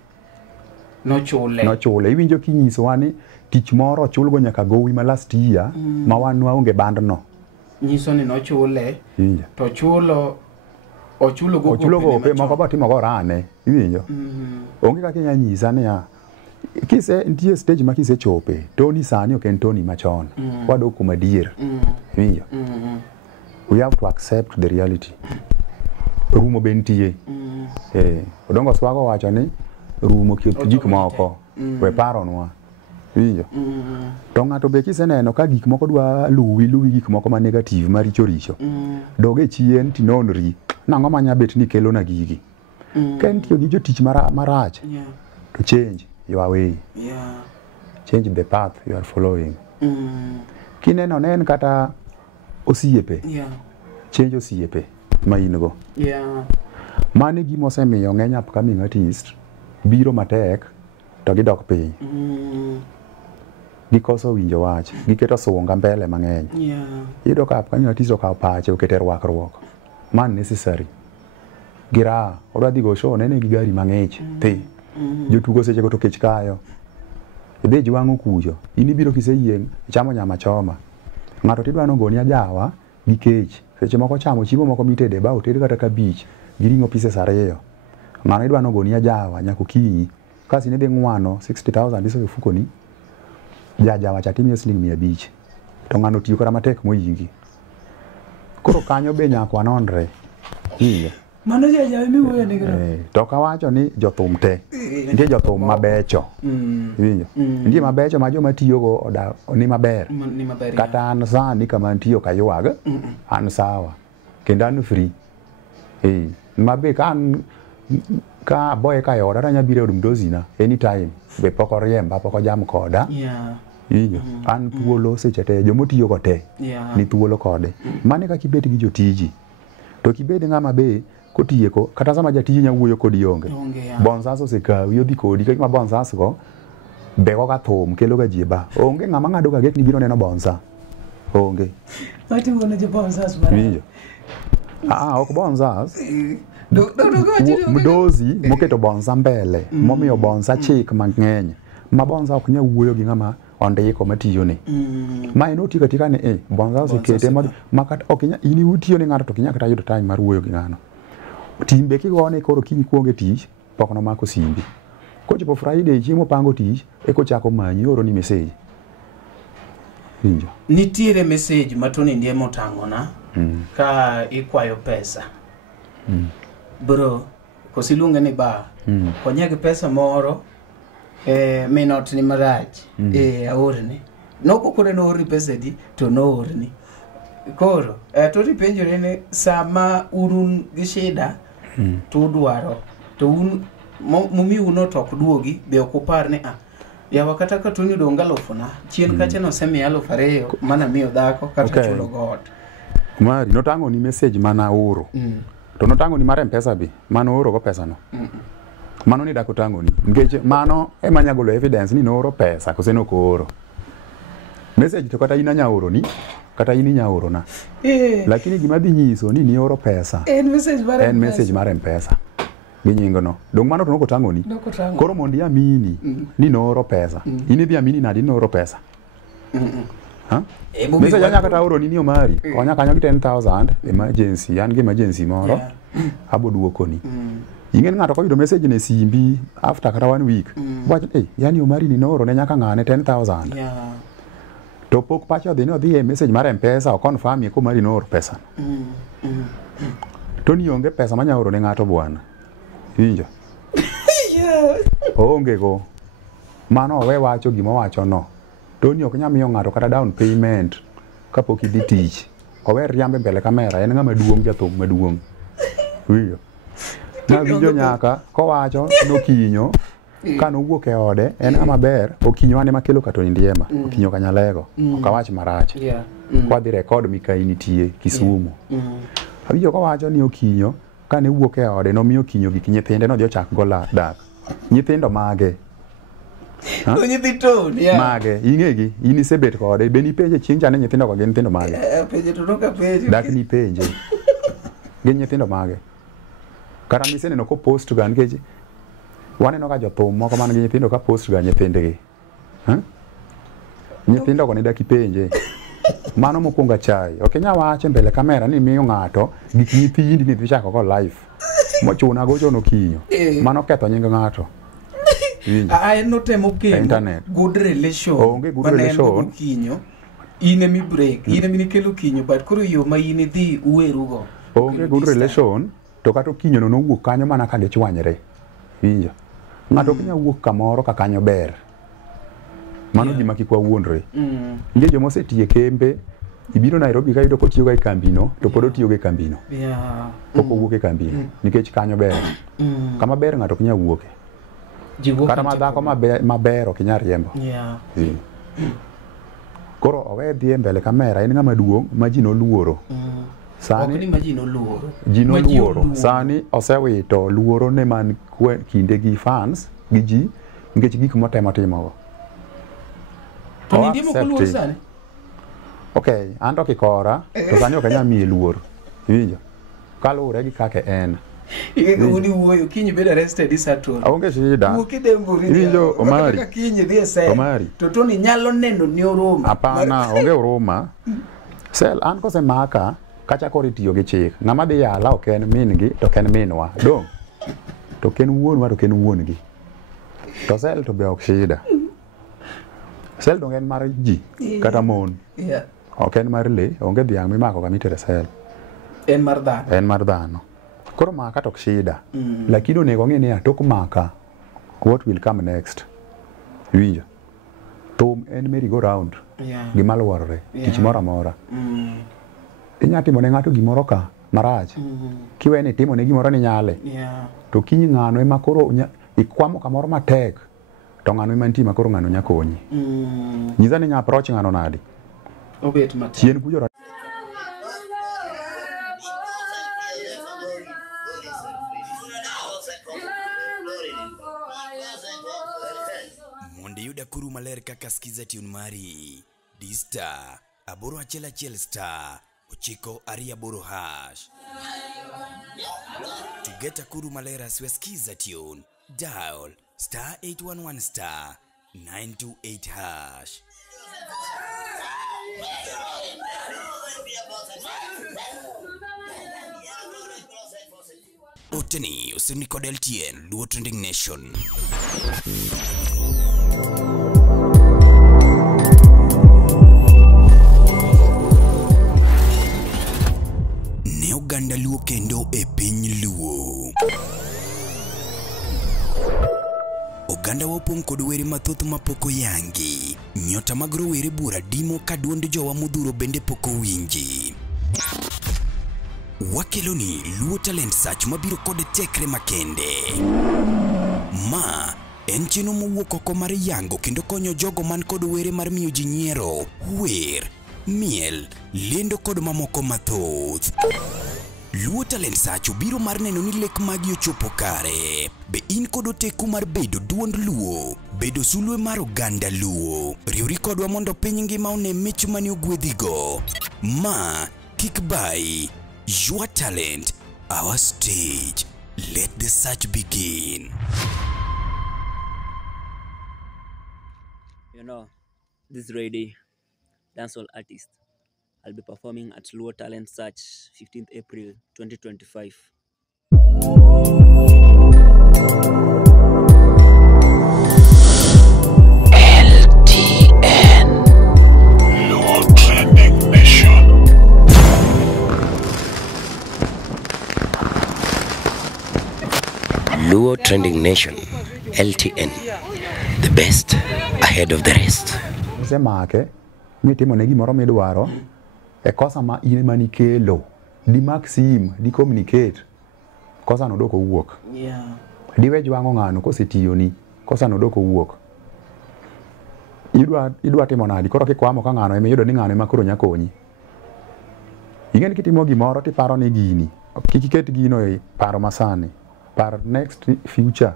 iwinjo kinyiso wani tich moro ochulgo nyaka gowi ma last year ma wan waonge bandno nyiso ni nochule to ochulo gope moko ba timo go rane iwinjo onge kaka nyanyisa ni kise ntie stage ma kise chope Tony sani ok en Tony machon wadok kuma dier iwinjo we have to accept the reality rumo bentie odongo swago wacho ni rumo gik moko we paronwa winjo to ng'ato be kiseneno ka gik moko dwa luwi gik moko ma negative maricho doge chien tinonri nang'o manya bet ni kelo na gigi ken tiyo gi jotich marach to change your way change the path you are following kineno nen kata osiepe change osiepe ma ingo mane gima osemiyo ng'eny upcoming artist biro matek to gidok piny gikoso winjo wach giketo sunga mbele mang'eny iyudo ka upcoming artist okawo pache okete rwakruok man necessary gira odwa dhi go show nene gi gari mang'ich jotugo seche go to kech kayo idhi jwang'o kujo inibiro kiseyieng chamo nyama choma ng'ato tidwa nogoni ajawa gi kech seche moko chamo chiemo moko mitede ba oted kata kabich gi ring'o pieces 2 ng'ano idwa nogoni ajawa nyako kinyi kasi ne dhi ng'wano 60,000 iso fuko ni jajawa cha timiyo siling 500 to ng'ano tiyo kata matek moyingi koro kanyo be nyako anonre mano jajawa miwuoyo ni gro to kawacho ni jothum te nitie jothum mabecho winjo nitie mabecho ma joma tiyo go ni maber kata an sani kama tiyo kayuag an sawa kendo an free mabe ka boy ka yoda ranya biro dum dozina anytime be poko riemba poko jam koda winjo an thuolo seche te jomotiyo go te ni thuolo kode mane ka kibet gi jotiji to kibed ng'ama be kotieko kata sama jatiji nyawuoyo kodi onge bonsas osekawi odhi kodi kama bonsas go bego ga thum kelo ga jiba onge ng'ama ng'ado ga get ni biro neno bonsa onge mati wono je bonsas ba ok bonsas mdozi moketo bonsa mbele momiyo bonsa chik mang'eny ma bonsa ok nyawuoyo gi ng'ama ondiko matiyo ne ma eno tika tika ne bonsa osekete ma kata ok ini utiyo ne ng'ato to kinya kata yudo time mar wuoyo gi ng'ano timbe kigone koro kiny kuonge tich pok no mako simbi kochopo Friday chiemo pango tich kochako manyi oro ni message nitiere message ma Tony ndiye motang'ona ka ikwayo pesa bro kosiluonge ni ba konyagi pesa moro minot ni marach aorni noko kore no ori pesa di to no orni koro to ripenjore ne sama urun gi shida to dwaro to un mumi uno to okduogi be okupar ne yawa kata ka to nyudo ngalofuna chien kacha no semi 2,000 mana miyo dhako kata chulo got mari notango ni message mana oro to notango ni mare pesa bi mano oro go pesa no mano ni dako tango ni ngeche mano e manya golo evidence ni no oro pesa kose no ko oro message to kata ina nya oro ni kata ini nya oro na lakini gima dhi nyiso ni oro pesa en message mare pesa ginyingo no dong mano to noko tango ni koro mondi amini ni no oro pesa ini dhi amini nadi no oro pesa ha mesa janya kata oro ni mari onya kanyo 10,000 emergency an gi emergency moro abo duoko ni ingen ngato ko yudo message ne simbi after kata 1 week but yani omari ni no oro ne nyaka ngane 10,000 to pok pacho dhi no dhi message mar mpesa o confirm ko mari no oro pesa to ni onge pesa manya oro ne ngato bwana winjo onge go mano we wacho gimo wacho no to ni ok nyamiyo ngato kata down payment kapok idhi tich owe riambe mbele kamera en ngama duong jathum maduong winjo na winjo nyaka ko wacho no kinyo kano wuok e ode en ama ber okinyo ane makelo kato ndiema okinyo kanyalego okawach marach kwa dhi record mikainitie Kisumu abijo ko wacho ni okinyo kane wuok e ode no miyo kinyo gi nyithinde no dhi ochak gola dak nyithindo mage nyithindo mage ingegi ini sebet kode beni penje chieng jane nyithindo ko gin nyithindo mage penje to noka penje dak ni penje gin nyithindo mage kara misene no ko post gan keje waneno ka jothum moko man gi nyithindo ka post ga nyithindgi nyithindo ko ne dak ipenje mano mokwonga chai nya wache mbele kamera ni miyo ngato gik nyithindi ni dhichako ko live mochuna go jono kinyo mano ketho nying ngato no temo internet good relation onge good relation kinyo ine mi break ine mi kelo kinyo but koro yo ma ine dhi uwerugo onge good relation to kato kinyo no wuok kanyo mana ka gichwanyre winjo ngato kinya wuok kamoro ka kanyo ber mano gima kikwa wuondre nge jomo setie kembe ibiro Nairobi ka yudo ko tiyo ga kambino to pod otiyo ga kambino poko wuok e kambino nikech kanyo ber kama ber ngato kinya wuoke kata madhako maber ok inyal riembo koro owe dhi mbele kamera en ngama duong ma ji noluoro sani ok ni ma ji noluoro ji noluoro sani osewito luoro ne man kinde gi fans gi ji nikech gik motemo timogo to ndimo ko luoro sani okay anto kikora to sani ok anya miye luor winjo kaluwore gi kake en Ike udi uoyo kinyi beda arrested isaton. Aonge shida. Ukide mburi. Winjo Omari. Kaka kinyi dhie sel. Omari. Totoni nyalo neno ni oroma. Hapana, onge oroma. Sel an kose maka kacha kori tiyo gi chik. Ngama dhi yala ok en min gi to ken minwa. Dong. To ken wuonwa to ken wuon gi. To sel to be ok shida. Sel dong en mar ji kata mon. Yeah. Ok en mar le, onge dhiang' mimako kamitere sel. En mar dhano. En mar dhano. Koro maka tok shida. Lakini onego ng'e ni atok maka what will come next. Winjo. Thum en merry go round. Yeah. Gima luorore. Tich moro amora. Inya timo ne ng'ato gimoro ka marach. Kiwe ni timo ne gimoro ni nyale. Yeah. To kinyi ng'ano ema koro ikwamo kamoro matek. To ng'ano ema nitie makoro ng'ano nyakonyi. Nyiza ni nya approach ng'ano nadi. Obet matek. Chien kujo Yuda kuru maler kaka skiza tune mari D-Star aboro achiel star ochiko ari aboro hash. To get a kuru maler aswe skiza tune dial star 811 star 928 hash. Oteni usinikode LTN Luo Trending Nation. Ne oganda Luo kendo e piny Luo. oganda wapong' kod were mathoth mapok oyangi. Nyota mag rowere bura dimo ka duond jowa modhuro bende pok owinji. Wakeloni Luo Talent Search mabiro kod tekre makende. Ma en chenro mowuok oko mar yango kendo konyo jogo man kod were mar miyo ji nyiero, wer, miel, lendo kod mamoko mathoth. Luo Talent Search obiro mar neno ni lek magi ochopo kare. Be in kod oteku mar bedo duond Luo, bedo sulwe mar oganda Luo. Riwri kodwa mondo piny ngima one mich mani ogwedhigo. Ma kik bai. Your talent, our stage. Let the search begin. You know, this is Ready, dancehall artist. I'll be performing at Luo Talent Search 15th April 2025. Luo Trending Nation, LTN, the best ahead of the rest. Semake, mitimo ne gimoro midwaro, e kosa ma in mani kelo, di maxim, di communicate, kosa no doko wuok. Yeah. Diwe jwango ngano kosetiyo ni, kosa no doko wuok. Idwa timo nadi, koro kikwamo ka ngano, yudo ni ngano ema koro nyakonyi. Ingeni kitimo gimoro ti paro ni gini, kikiket gino e paro masani. Par next future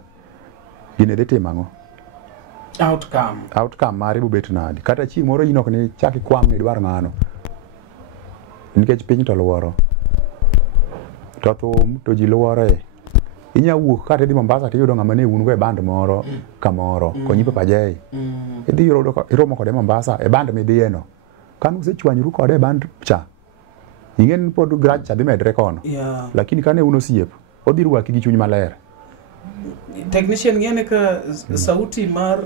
gine dete mango outcome mari bubet nadi kata chi moro inok ni chaki kwam ni dwar ngano nikech piny to luoro to thum to ji luore inya wuok kata dhi Mombasa to yudo ngama ne un go e band moro kamoro konyi papa jay idhi iromo kode Mombasa e band midhieno kan usechwanyru kode e band cha ingen pod grad cha dhi medre kono lakini kane uno siep odhiru waki gi chuny maler. Technician ngene ka sauti mar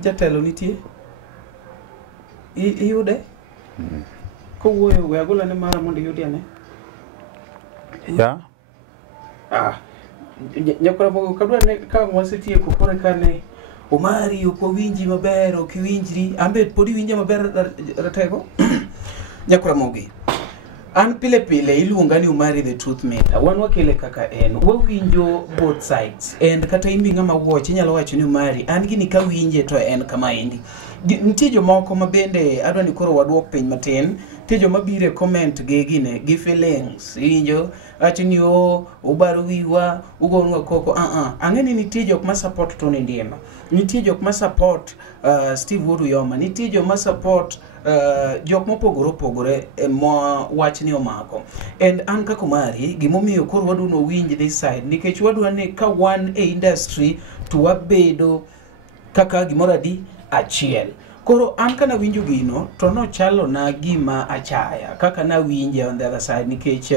jatelo nitie iyude ko wuoyo we agola ne mara mondo yudi ane nyakora bogo kadwa ne ka wasetie ko kore kane Omari uko winji maber okiwinjri ambe podi winja maber ratego nyakora mogi an pile pile iluonga ni Omari the truth maker wan wakele kaka en wawinjo both sides and kata imbi ngama watch inyalo wacho ni Omari an gini ka winje to en kama endi nitie jomoko mabende adwa ni koro wadwok piny matin nitie joma bire comment gi gine gi feelings injo achini ubaro wiwa ugonwa koko ang'eni nitie jok ma support Tony Ndiema nitie jok ma support Steve Oruyoma nitie jok ma support jok mopogore mo wach ni omako and an kako Omari gimomiyo koro waduno winj this side nikech wadwa ni ka one a industry to wabedo kaka gimoro adi achiel koro an kana winjo gino to no chalo na gima achaya kaka na winje on the other side nikech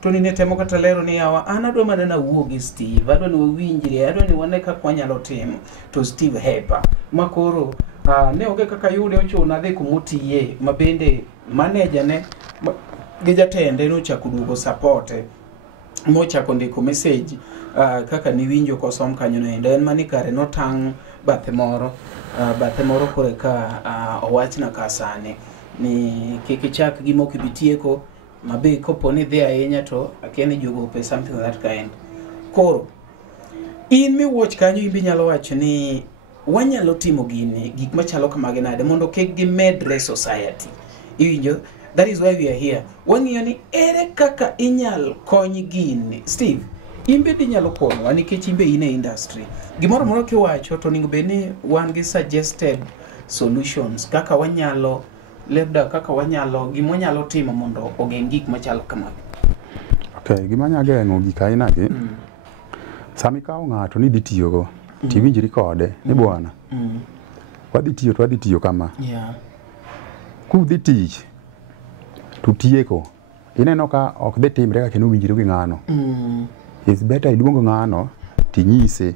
Tony ne temo kata lero ni yawa an adwa mana na wuo gi Steve adwa ni winjre adwa ni wane kaka wanyalo timo to Steve hepa makoro ne oge kaka yude ochuna dhi kumutiye mabende manager ne gi jatende no chakudugo support mo chako ndiko message kaka ni winjo kosom kanyo no endo en mani kare no tang bathe moro kore ka owachna kasane ni kikichak gimo kibitieko mabe koponi dhi ahinya to akiani jogo pe something of that kind koro in mi watch kanyo imbi nyalo wacho ni wanyalo timo gini gik machalo kamage nade mondo kik gimedre society iwinjo that is why we are here wang'iyo ni ere kaka inyal kony gini Steve imbe di nyalo konyo nikech imbe in e industry gimoro moro kiwacho to ningo beni wan gi suggested solutions kaka wanyalo gimo nyalo timo mondo ogeng gik machalo kamage. Okay, gima nya geng'o gik aina gi sami kawo ng'ato ni dhi tiyogo tiwinjri kode ni bwana wadhi tiyo kama kudhi tich to tieko ineno ka ok dhi timre kaka nowinjre gi ng'ano is better iduongo ng'ano tinyise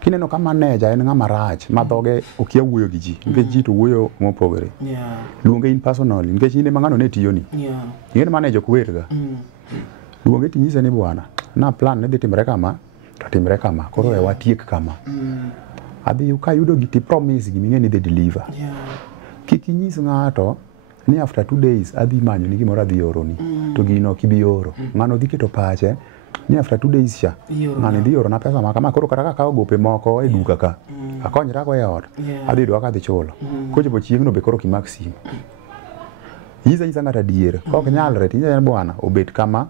kineno ka manager en ng'ama rach ma dhoge okia wuoyo gi ji nikech ji to wuoyo mopogore luonge in personally nikech in ema ng'ano ne tiyoni ing'e manager ok werga luonge tinyise ni bwana na plan ne dhi timre kama to timre kama koro watiek kama adhi ka yudo giti promise gimi ng'eni dhi deliver. Kik inyis ng'ato ni after 2 days adhi manyo ni gimoro adhi oroni to gino kibi oro. Ng'ano dhi keto pache ni after 2 days cha ng'ani dhi oro na pesa ma kama koro kata ka kawo gope moko e duka ka akonyra go e ot adhi dwa ka dhi chulo kochopo chieng' no be koro kimak simu nyisa ng'ata diere kok nyalre tinya bwana obet kama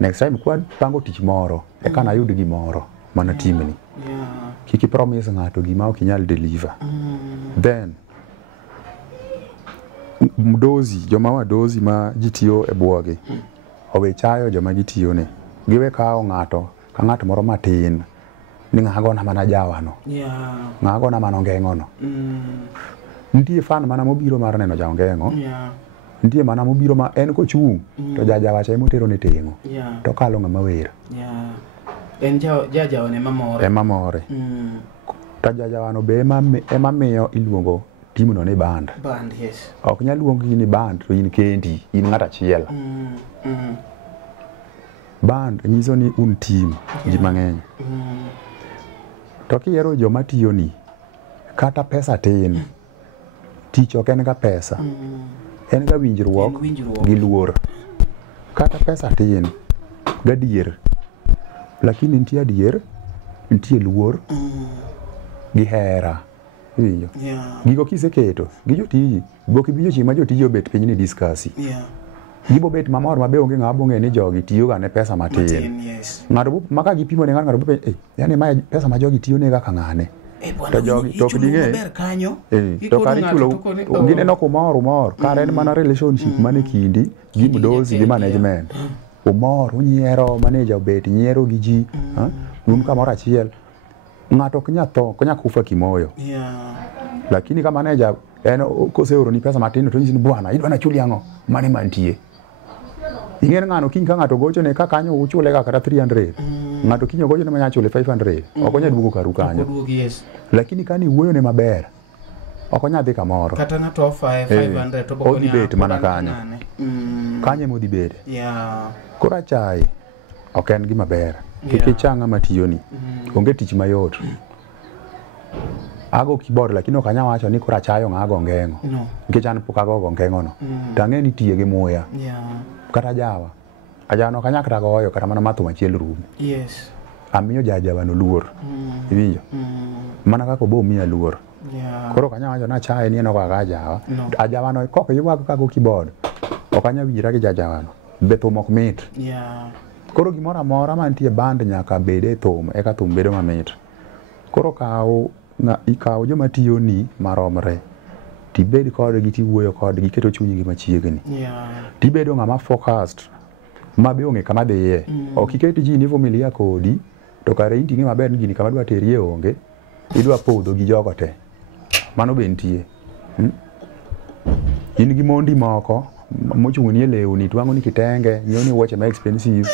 next time kwa pango tich moro e kana yud gimoro mana timni kiki promise ng'ato gima ok inyal deliver. Then mdozi joma wadozi ma jitiyo e buogi owe chayo joma gitiyo ne giwe kawo ng'ato ka ng'ato moro matin ni ng'ago na mana jawano ng'ago na mana ngeng'ono nitie fan mana mobiro mar neno jaongeng'o nitie mana mobiro ma en kochung' to jawacha emotero ne teng'o to kalo ng'ama wer en jawane mamore to jajawano be ema miyo iluongo timno ni band. Yes. Ok nyal luongi ni band to in kendi in ng'ata achiel. Band nyiso ni un team ji mang'eny. To kiero joma tiyo ni kata pesa tin tich ok en ga pesa en ga winjruok gi luor kata pesa tin gadier lakini nitie adier nitie luor gi hera iyo gigo kiseketo gi jotiji boki bijo chi ma jotiji obet piny ni discuss gibo bet mamor mabe onge ng'abo ng'e ni jogi tiyo ga ne pesa matin ng'ato maka gipimo ne ng'ato be yani ma pesa ma jogi tiyo ne ga kang'ane to jogi to kidinge to kari chulo gineno kumor kare en mana relationship mane kindi gi mdozi gi management umor unyiero manager obet nyiero gi ji un kamoro achiel ng'ato ok nyatho konya kufa kimoyo lakini kama manager en koseoro ni pesa matin to nyisi ni bwana idwa na chuli ang'o mane mantie ing'en ng'ano king ka ng'ato gocho ne ka kanyo uchule ka kata 300 ng'ato kinyo gocho ne manya chule 500 okonya duogo karu kanyo lakini kani wuoyo ne maber okonya dhi kamoro kata ng'ato offer 500 to boko ni bet mana kanyo kanye modhi bede kora chai ok en gima ber kike changa matiyo ni onge tich mayot ago keyboard lakini ok anya wacho ni kora chayo ng'ago ngeng'o nikech an pok ago ngeng'o no tang'e ni tiye gi muya kata jawa ajano kanya kata goyo kata mana matho machiel rum amiyo jawa no luor iwinjo mana kako bo miya luor koro kanya wacho na chaye ni eno ga jawa ajawa no kok yuwa kago keyboard ok anya winjira gi jawa no be thum ok mit koro gimoro amora mantie band nyaka bede thum eka thum bedo mamit koro ikawo joma tiyo ni maromre tibed kodgi tiwuoyo kodgi keto chunygi machiegni tibedo ng'ama focused mabe onge kama dhiye ok iketi ji ni familia kodi to kare inti ng'e maber ni gini kama dwa terie onge idwa podho gi jogo te mano be nitie in gi mondi moko mochung' ni lewni twang'o ni kitenge nyiewo ni wuoche ma expensive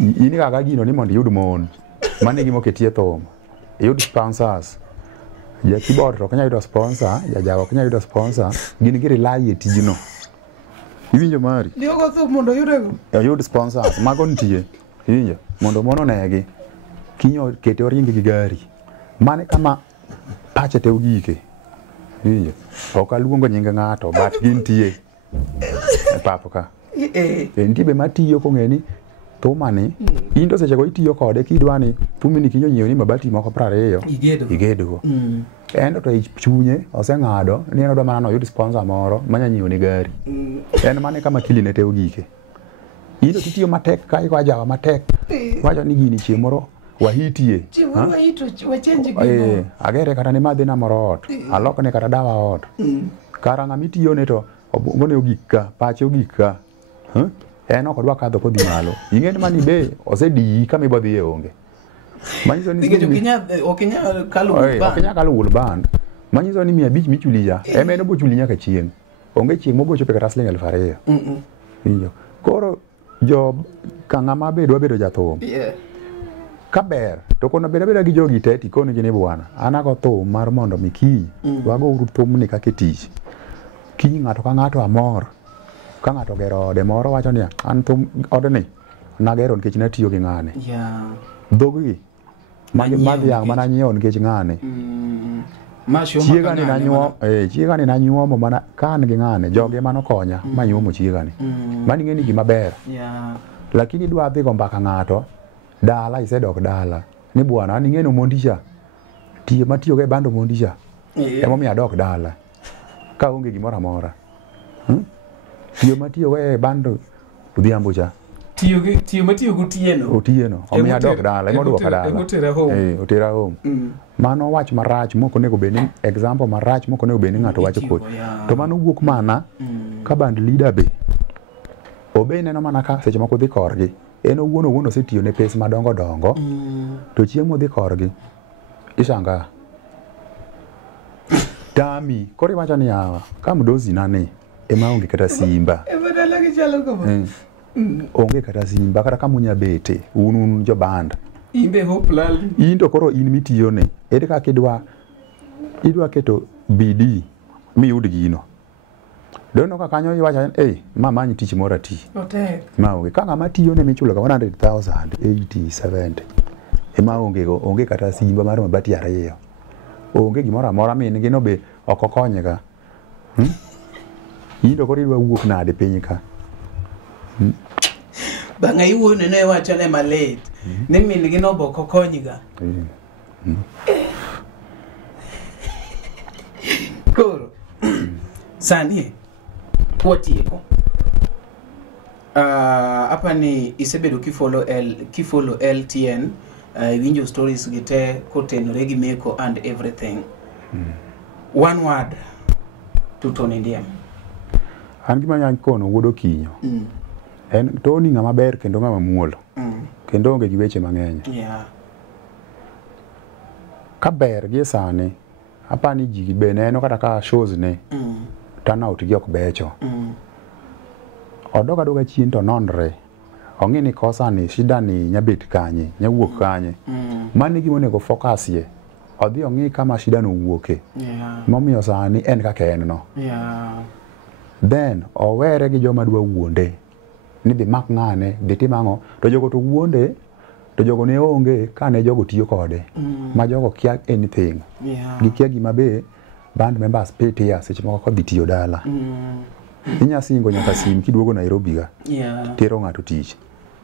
ini kaka gino ni mondo yud mon mane gimo ketie thum yud sponsors ja keyboard to kanya yudo sponsor jago kanya yudo sponsor gin gi rely e tijno iwinjo mari diogo thum mondo yudego yud sponsors mago nitie iwinjo mondo mono negi kinyo kete oringi gi gari mane kama pache te ugike iwinjo ok aluongo nying ng'ato but gintie e papo ka nitie be matiyo kong'eni thumani indo seche go itiyo kode kidwani thumini kinyo nyiewo ni mabati moko 20 igedo endo to chunye oseng'ado ni en odwa mana no yud sponsor moro manya nyiewo ni gari en mane kama kiline te ogike indo titiyo matek ka iko ajawa matek wacho ni gini chieng' moro wahitie agere kata ni madhi na moro ot alokne kata dawa ot kara ng'ama itiyo ne to ngone ogik ka pache ogik ka en ok odwa kadho kodhi malo ing'eni mani be osedi kama ibo dhi e onge manyiso ni okinya kalu wul band manyiso ni 500 michuli ya en obo chuli nyaka chieng' onge chieng' mobo chope kata siling 2,000 koro jo kang'ama be dwa bedo jathum kaber to kono beda gi jogi te tikoni gini bwana anago thum mar mondo mikiny wago uru thum ni kake tich kiny ng'ato ka ng'ato amor ka ng'ato gero ode moro wacho ni an thum odni nagero nikech natiyo gi ng'ane dhoggi Magi yang mana nyiewo nikech ng'ane. Masho Chiega ni nanyuomo, chiega ni nanyuomo mana kan gi ng'ane, joge mano konya manyuomo chiega ni. Mani ng'eni gima ber. Yeah. Lakini dwa dhi go mbaka ng'ato, dala isedok dala. Ni bwana ani ng'eno mondisha. Tiyo matiyo ge bando mondisha. Emo mi adok dala. Ka onge gimoro amora. Tiyo matiyo ge bando odhiambo cha. Tiyo matiyo gotieno. Otieno. Omi adok dala, emo duoka dala. Otera home. Mano wach marach moko nego beni example marach moko nego beni ng'ato wacho kod. To mano wuok mana ka band leader be. Obe neno mana ka seche moko dhi korgi. En owuon osetiyo ne pes madongo dongo. To chieng' modhi korgi. Ishanga. Tami, kori wacho ni yawa, ka mdozi nani ema onge kata simba. Badala ke chalo kama. Onge kata simba kata kamunya bete unun jo band. Imbe hoplal. Into koro in mitiyo ne. Ere ka idwa keto BD mi yud gino. Dono ka kanyo iwacho mama nyi tich mora ti. Otek. Ma onge ka ng'ama tiyo ne michulo ka 100,000 80 70. Ema onge kata simba mar mabati ariyo. Onge gimoro amora min gino be ok okonye ka. Into koro idwa wuok nade piny ka. Banga iwuone ne wacho ne malet. Ni min gino bo kokonyiga. Koro. Sani kwatieko. Apa ni isebedo kifollow LTN, winjo stories gite kotenore gi meko and everything. One word to Tony Ndiema. An gima nyang kono wuodo kinyo. En Tony ng'ama ber kendo ng'ama muolo. Kendo onge gi weche mang'eny. Yeah. Ka ber gi sani apani ji be neno kata ka shows ne. Turnout gi ok becho. Odoga chien to nonre. Ong'e ni kosa ni shida ni nyabet kanye, nyawuok kanye. Mani gima onego focus ye. Odhi ong'i kama shida no wuoke. Yeah. Momiyo sani en kaka en no. Yeah. Then owere gi joma dwa wuonde. Ni bi mak ng'ane, bi timang'o, to jogo to wuonde, to jogo ne onge kane jogo tiyo kode. Ma jogo kia anything. Yeah. Gikia gima be band members pay tears seche moko kodhi tiyo dala. Inya singo nyaka sim kiduogo Nairobi ga. Yeah. Tero ng'ato tich.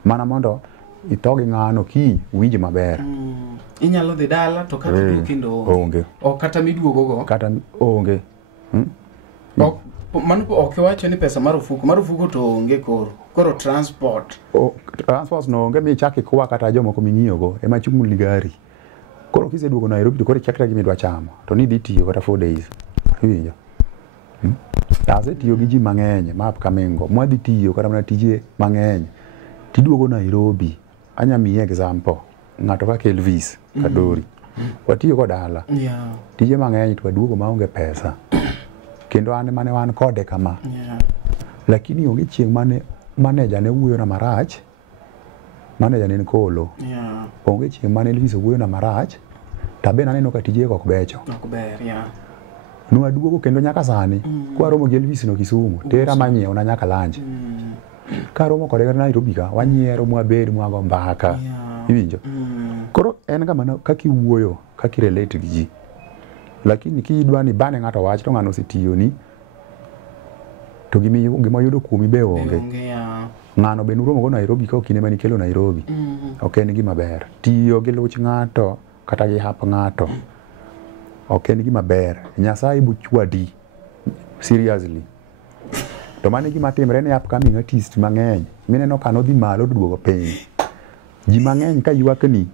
Mana mondo itogi ng'ano ki winji maber. Inyalo dhi dala to kata duokindo onge. O kata miduogo go. Kata onge. Mano ok wacho ni pesa marufuku to onge koro transport. Transport no onge mi chaki kwa kata jomoko ming'iyogo ema chung' ligari. Koro kiseduogo Nairobi to koro chakra gimi dwa chamo to ni dhi tiyo kata 4 days. Iwinjo. Ase tiyo gi ji mang'eny ma upcoming go. Mwadhi tiyo kata mana tije mang'eny. Tiduogo Nairobi. Anya miye example. Ng'ato kaka Elvis Kadori. Watiyo go dala. Yeah. Tije mang'eny to waduogo maonge pesa. Kendo ane mane wan kode kama. Yeah. Lakini onge chieng' mane manager ne wuoyo na marach. Manager ne Kolo. Yeah. Onge chieng' mane Elvis wuoyo na marach. Tabe naneno ka tije ok becho. Ok ber, yeah. Nwaduogo kendo nyaka sani. Kwa romo gi Elvis no Kisumu. Tera manyiewo na nyaka lanje. Ka romo kode Nairobi ka wanyiero mwabed mwago mbaka. Yeah. Iwinjo. Koro en kama kaki wuoyo, kaki relate gi ji. Lakini kidwa ni bane ng'ato wach to ng'ano setiyo ni to gima yudo kuomi be onge. Ng'ano be nuromo go Nairobi ka okine mani kelo Nairobi. Ok en gima ber. Tiyo gi luch ng'ato kata gi hap ng'ato. Ok en gima ber. Nyasaye buchwadi. Seriously. To mane gima timre ne upcoming artist mang'eny. Mineno kano dhi malo duogo piny. Ji mang'eny ka ywakni.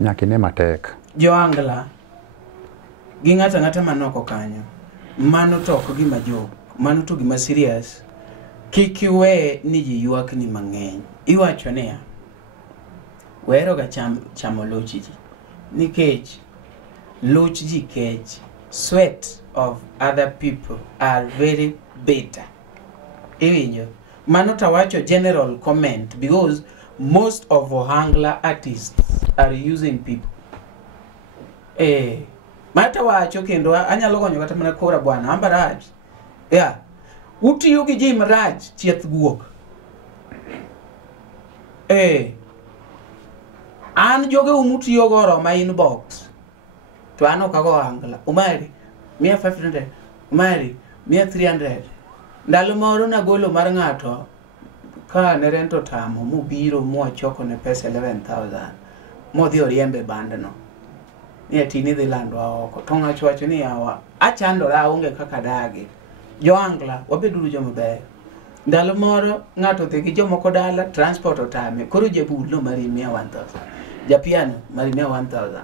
Nyaka ne matek. Jo Angla gi ng'ata manoko kanyo. Mano to ok gima joke. Mano to gima serious. Kik iwe ni ji ywakni mang'eny. Iwacho niya. Wero ga chamo loch ji. Nikech loch ji kech. Sweat of other people are very bitter. Iwinjo. Mano tawacho general comment because most of Ohangla artists are using people. Mata wacho kendo anyalo gonyo kata mana kora bwana ambaraj. Yeah. Utiyo gi ji maraj chieth guok. an joge umutiyo goro ma inbox to an okago angla umari 500 umari 300 ndalo moro na golo mar ng'ato ka ne rento tamo mubiro mwachoko ne pesa 11,000 modhi oriembe bandno ni atini dhi landwa oko to ng'acho wacho ni yawa achandora aonge kaka dagi jo angla wabeduru jo maber ndalo moro ng'ato dhi gi jomoko dala transport otame koro jabulo mari 100,000 japiano mari 100,000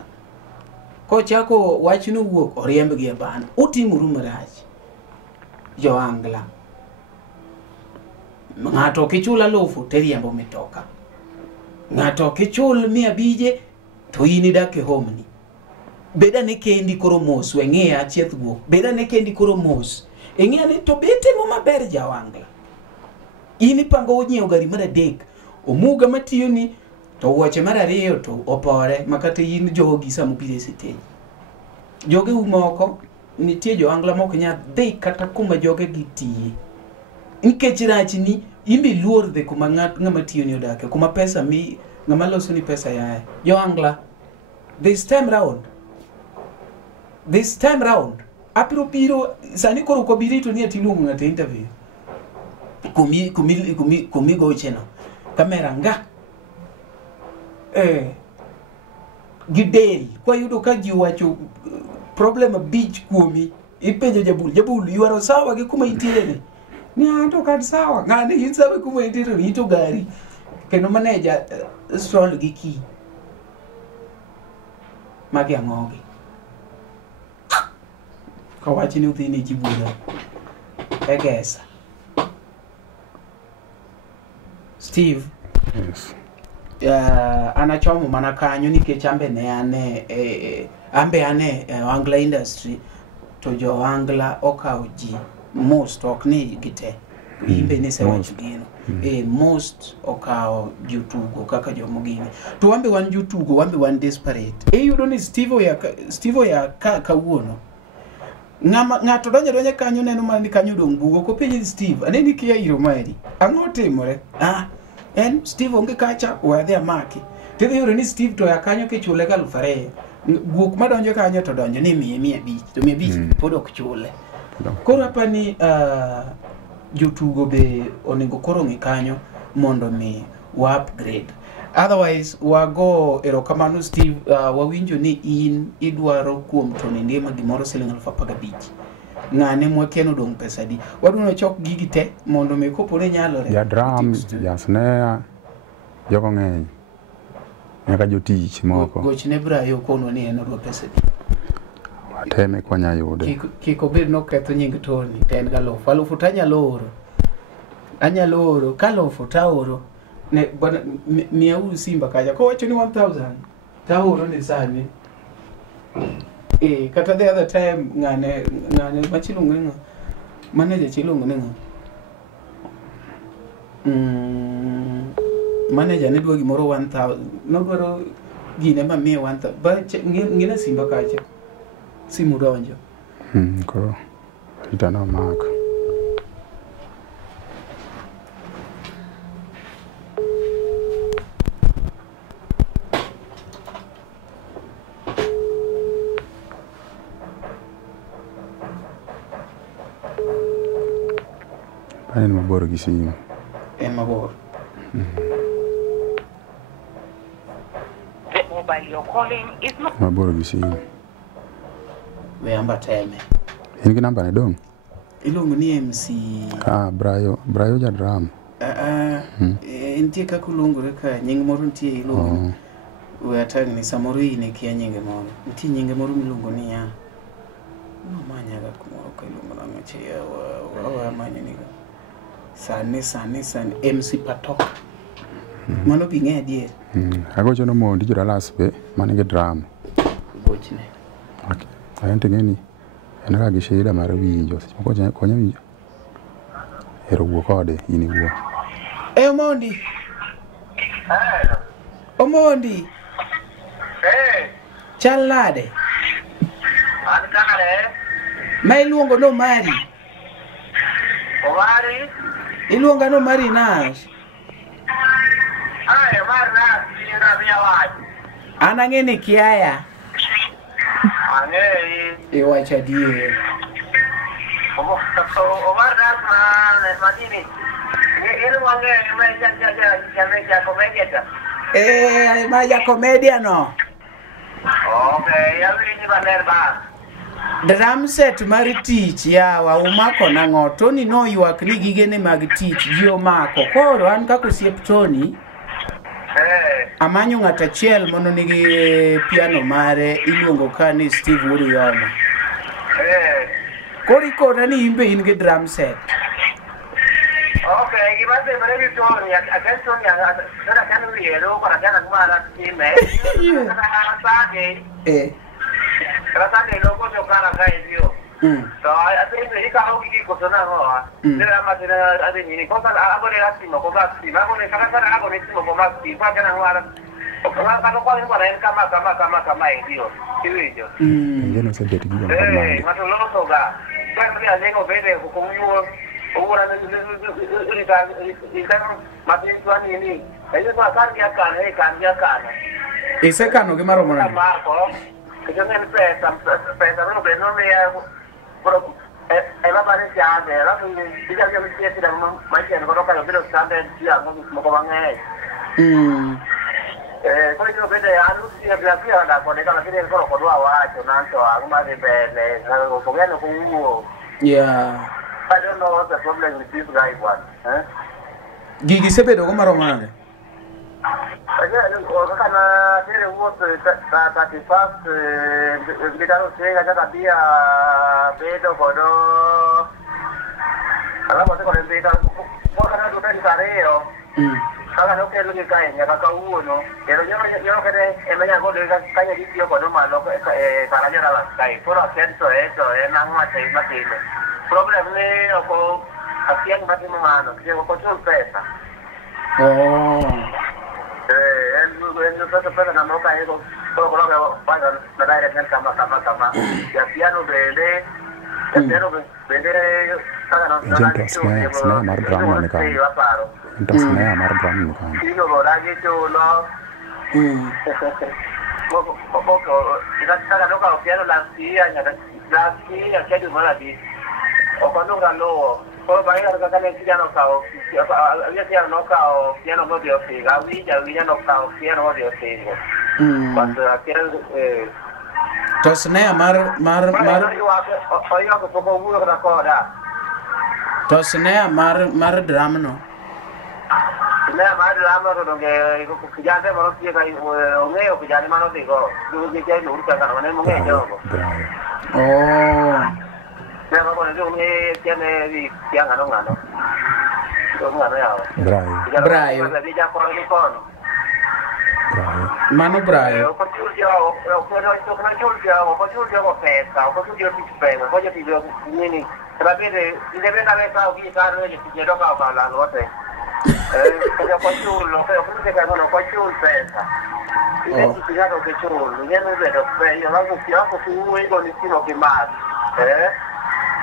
kochako wachno wuok oriembgi e band utimuru marach jo angla ng'ato kichula lofu teriembo mitoka ng'ato kichul 500 to ini dak e homni beda ne kendi koro mos weng'e achieth guok beda ne kendi koro mos eng'e ni to betemo maber jawangla ini pango nyiewo gari mar adek omuga matiyo ni to wuoche mar ariyo to opore makata in jogi samupire siteji joge umoko nitie jo angla moko nya dhi kata kuma joge gitiye nikech rach ni imbi luor dhe kuma ng'ama tiyo ni odake kuma pesa mi ng'ama loso ni pesa yae jo angla this time round apiro piro sani koro ko birito ni atiluongo ng'ato interview kumi gocheno kamera nga gidel kwa yudo ka ji wacho problem beach kuomi ipenjo jabul yuaro sawa gi kuma intiere ni anto kad sawa ng'ani in sawa kuma intiere ni to gari kendo manager stroll gi ki magi ang'ogi kawachi ni uthini jibulo egesa Steve Yes. Anachomo mana kanyo nikech ambe ne ane Angla industry to jo Angla okawo ji most ok ni gite imbe ni se wacho gino most okawo jutugo kaka jomogini to wambe wan jutugo wambe wan desperate yudo ni Steve ya kawuono ng'ato donjo kanyo neno mani kanyo dongugo ko penji Steve aneni kia iro mari ang'o timore en Steve onge kacha wadhi amaki tidhi yore ni Steve to ya kanyo kichule ka 2,000 guok madonjo kanyo to donjo ni 100 to 100 pod ok chule koro hapa ni jotugo be onego koro ng'i kanyo mondo mi wa upgrade otherwise wago erokamano Steve wawinjo ni in idwaro kuom to ni ndima gimoro $15,000 ng'ane mwakeno dong pesa di waduno chok gigi te mondo me kopo ne nyalore ya drum ya snare jogo ng'eny nyaka jotich moko gochne Brayo kono ni en odwa pesa di wateme konya yude kiko bed no ketho nying Tony en galofu alufu anyalo oro kalofu taoro ne bwana miau simba kaja ko wacho ni 1,000 taoro ni sani kata the other time ng'ane machilungo ngo manager chilungo ngo manager ne dwa gimoro 1,000 no dwaro gine ma miye 1,000 ba ngina simba kacha simu donjo ko itana mak Panen mabor gi simu. Mabor. The mobile you're calling is not. Mabor gi simu. We amba teme. In gi namba ne dong? Ilungo ni MC. Brayo ja drum. Intie ka kulungore ka nying moro ntie ilungo. We atang ni samoro ine kia nyinge moro. Ntie nyinge moro milungo ni ya. Manya ga kumoro ka ilungo na ngache ya wa manya ni ga. Sane MC Patok. Mano binge adier. Agocho no mondi jura lasbe manige drum. Gochne. Okay. Ayante ngeni. Enaka gishida mar winjo. Seche konya winjo. Ero wuo kode ini wuo. Omondi. Omondi. Chal nade? An kanade. Ma iluongo no Mari. Omari. Iluonga no Mari Nash. Mari Nash, ina mia wai. Anang'eni kiaya. Ang'eyi. Iwacho adier. Omar Dasman, Madini. Ele wang'eyo ma ja komedia. Ma ja komedia no. Okay, yawinji maler ba. Drum set mar tich yawa umako nang'o Tony no ywak ni gigene mag tich ji omako koro an kako siep Tony amanyo ng'ata achiel mondo nigi piano mare iluongo ka ni Steve Uriyoma koro ikona ni imbe in gi drum set. Okay, gima sembre di Tony Tony ada kan wiero para kan mara time Rasanya logo jo cara kayak dia. So, ada ini kalau gini kau sana hoa. Dia masih ada ini. Kau kan apa dia sih mau kau sih? Mau ni kadang-kadang aku ni sih mau kau sih. Macam mana orang? Kalau kau ini orang kama itu. Itu. Dia nak sedih juga. Macam lo so ga. Kan dia lego bede kau ngomong. Orang ini macam tuan ini. Itu kan dia kan. Ese kano gimana mana? Jangan pesa no vea ela parece ela diga que você tira mais que não coloca o pelo sabe dia como van por eso vede anuncio de la ciudad la conecta la tiene solo con agua sonando alguna de belle algo gobierno con Hugo I don't know what the problem with this guy was Gigi sebedo como romane karena dia buat tadi pas kita saya kata dia bedo kodo kalau masih kalau dia kalau karena tu tadi kareo kalau no quiero que caiga acá uno pero yo que emenya kodo kaya di dia kodo malo caranya la kai por hacer eso nang mate problem ni aku hacía mati mano que ko sorpresa él no se puede enamorar con él, todo lo que vaya a dar en el cama. Y el piano vende, Kalau banyak kali piano kau, dia no kau, piano no dia sega, Villa no kau, piano dia sega. Cuando aquel Tosne mar Oye, que poco bulo que recorda. Tosne mar drama no. Tosne mar drama no que ya se mano tiene que o que ya ni mano digo, tú que ya no urca no no me yo. Pero bueno, tiene yang ano. Braio. Mano Braio.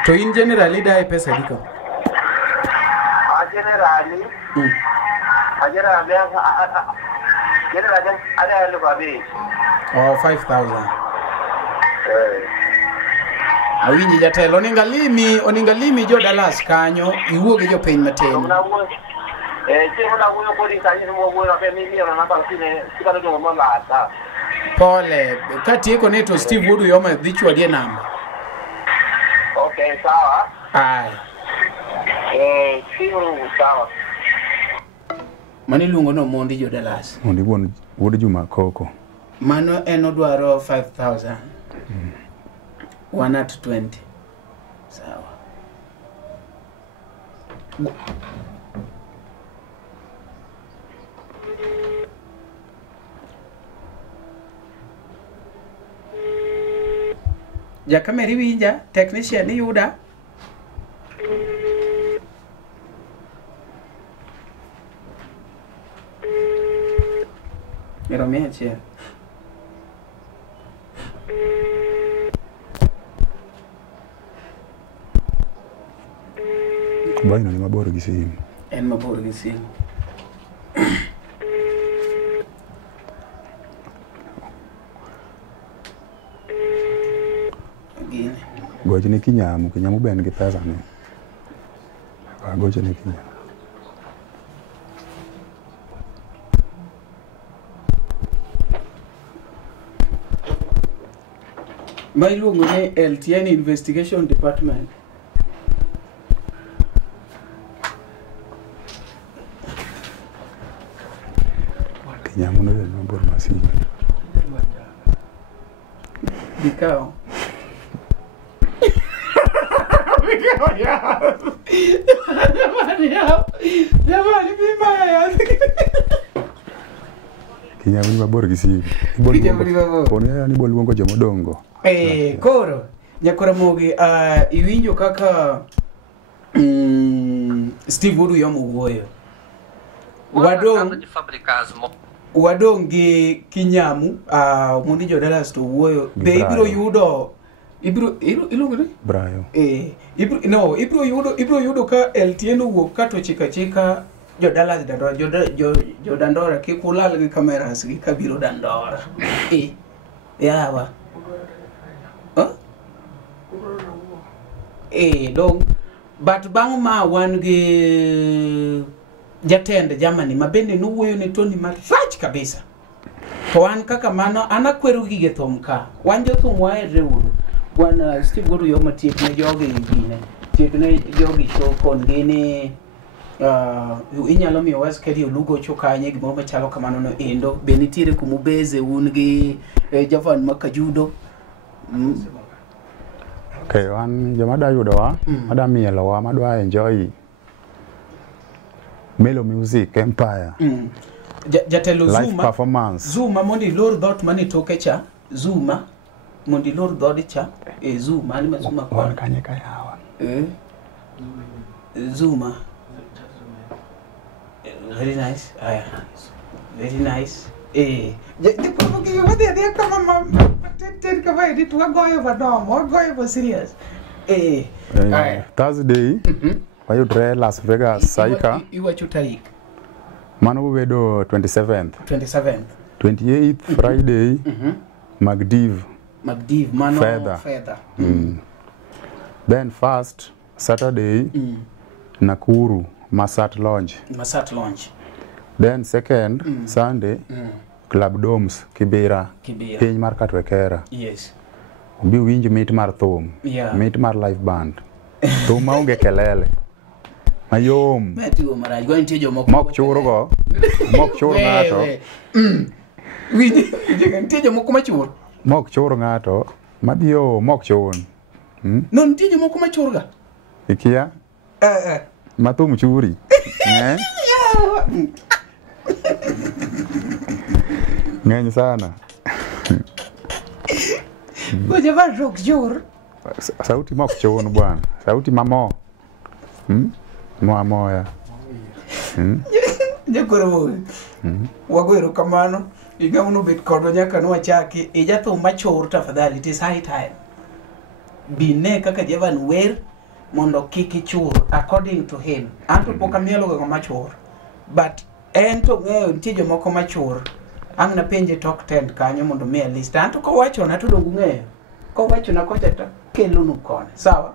To in generally dai pesa diko. Generally ada babi. Oh 5,000. Awinji jatelo oningalimi jo Dallas kanyo iwuogi jo piny matin. Pole katieko ne to Steve Uriyoma dhi chwadie namba. Okay, sawa. Ai. Sawa. Mani luongo no Mondi jo Dallas. Mondi wuod Juma Koko. Mano en odwaro 5,000. 1 at 20. Sawa. Jakameri winja, technician ni yuda. Mira mia chia. Baina ni mabor gi simu. En mabor gi simu. Goche ni Kinyamu ben gi pesa ni. Goche ni Kinyamu. Mai luongo ni LTN Investigation Department. Kinyamu no no bor masini. Dikao. Jamani mimi ya. Kinyamu ni mabor gi simu. Ni bol luongo jomodongo. Koro Nyakuramogi iwinjo kaka Steve Odu yomo wuoyo. Wadong gi Kinyamu mondi jo Dallas to wuoyo. Be ibiro yudo iluongo ni Brayo. Ibiro yudo ka LTN wuok ka to chika jo Dallas jo Dandora kikulal gi kameras gi kabiro Dandora. Yawa. Dong but bang ma wan gi jatend Germany mabende nuwuoyo ni Tony marach kabisa. To an kaka mano anakwero gige thum ka. Wan jothum waere uru. Bwana Steve Odu yoma tiek ne jogi gine. Tiek ne jogi show kon gini inyalo miyo waskedi olugo chokanye gimoro machalo kamano no endo. Be nitiere kumubeze un gi Javan Makajudo. Okay, wan joma da yudo wa, ada mielo wa, madwa enjoy Melo Music Empire. Jatelo Zuma. Live performance. Zuma mondi lor dot mani toke cha. Zuma mondi lor dot cha. Zuma ni mazuma kwa. Wan kanye kayawa. Zuma. Very nice. Very nice. They come on. Serious. Thursday, wayudre Las Vegas, Saika. Iwa chutarik. Mano wedo 27th. 28th, Friday, Magdiv, Mano Feather. Then first, Saturday, Nakuru, Masat Lounge. Then second, Sunday, Club Domes, Kibera. Piny mar Katwekera. Yes. Bi winj meet mar thum. Yeah. Meet mar live band. Thum maonge kelele. Mayom. Metigo maraj. Gwa nitie jomoko. Mok chur go. Mok chur ng'ato. Nitie jomoko machur. Mok chur ng'ato. Mabio mok chun. No nitie jomoko machur ga. Ikia? Mathum churi. Ng'eny sana. Goje va rock jor. Sauti mok chun bwana. Sauti mamo. Moya. Nyakoro wagwero kamano. Iga uno bet kodwa nyaka nwachaki. Ijathum machur tafadhali. It is high time. Bine kaka Javan wer mondo kiki chur according to him. Anto poka mielo ga machur. But ento ng'eyo nitie jomoko machur. Ang na penje top 10 kanyo mondo mia list. Anto ko wacho na to dongu ng'eyo. Ko wacho na kocha ta kelo nu kone. Sawa?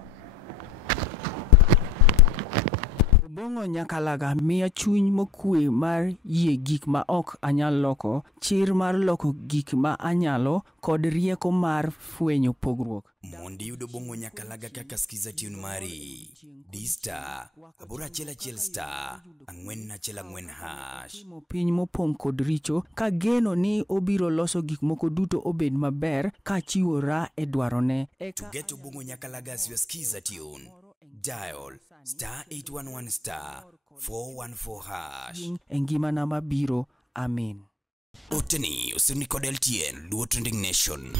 Bongo Nyakalaga miya chuny mokwe mar yie gik ma ok anyal loko, chir mar loko gik ma anyalo, kod rieko mar fwenyo pogruok. Mondi yudo Bongo Nyakalaga kaka skiza tune mari D-Star, abura chela star, ang'wen hash. Piny mopong' kod richo, ka geno ni obiro loso gik moko duto obed maber, ka chiwora e dwarone. To get to Bongo Nyakalaga's your skiza tune, dial *811 *414 hash. Engima na mabiro, amen. Oteni usini kod LTN, Luo Trending Nation.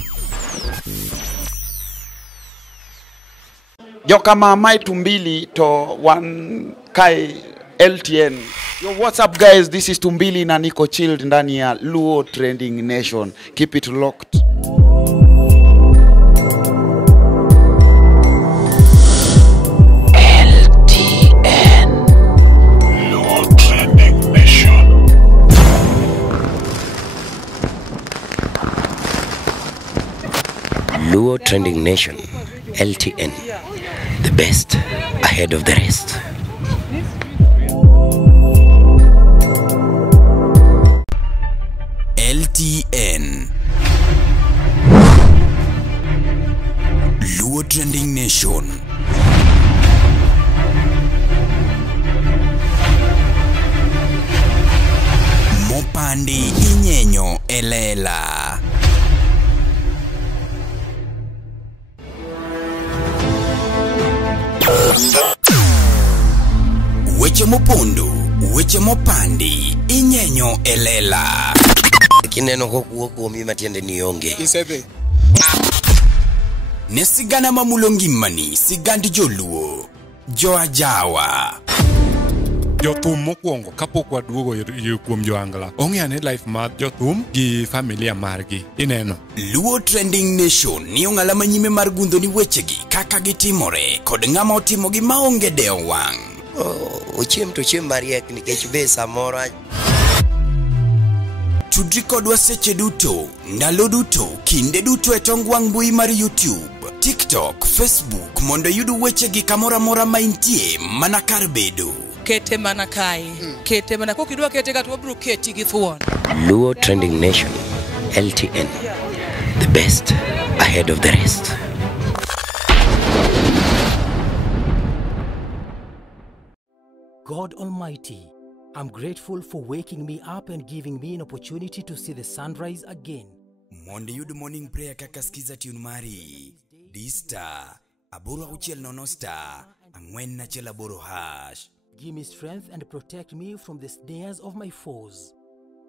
Joka mamai Tumbili to one kai LTN. Yo, what's up guys? This is Tumbili na niko chilled ndani ya Luo Trending Nation. Keep it locked. Luo Trending Nation, LTN, the best ahead of the rest. LTN, Luo Trending Nation. Mopandi Inyenyo Elela. Weche mopondo, weche mopandi Inyenyo Elela. Kineno kokuo kuomi matiende ni onge. Isebe. Ne sigana mamulongimani, sigandi joluo, joajawa. Jothum mokwongo kapok waduogo kuom joangla. Ong'e life mar jothum gi familia margi. Ineno. Luo Trending Nation ni ong'ala manyime mar gundho ni wechegi kaka gitimore kod ng'ama otimogi maonge deo wang'. Ochiem to chiem mariek nikech be samora. Tudri kodwa seche duto, ndalo duto, kinde duto e tong wang' mbui mar YouTube, TikTok, Facebook mondo yudu wechegi kamora mora maintie mana kar bedo. Kete mana kai. Kete mana kokidwa kete gato wabro keti gi thuon. Luo Trending Nation, LTN, the best ahead of the rest. God Almighty, I'm grateful for waking me up and giving me an opportunity to see the sunrise again. Monde yud morning prayer kaka skiza tune mari. D-star, aboro auchiel nono star, ang'wen nachiel aboro hash. Give me strength and protect me from the snares of my foes.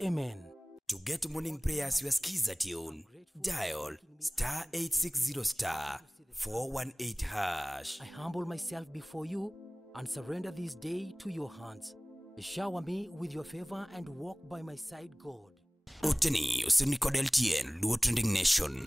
Amen. To get morning prayers your skiza tune, dial star 860 star 418 hash. I humble myself before you and surrender this day to your hands. Shower me with your favor and walk by my side, God. Oteni, Usuni Kod LTN, Luo Trending Nation.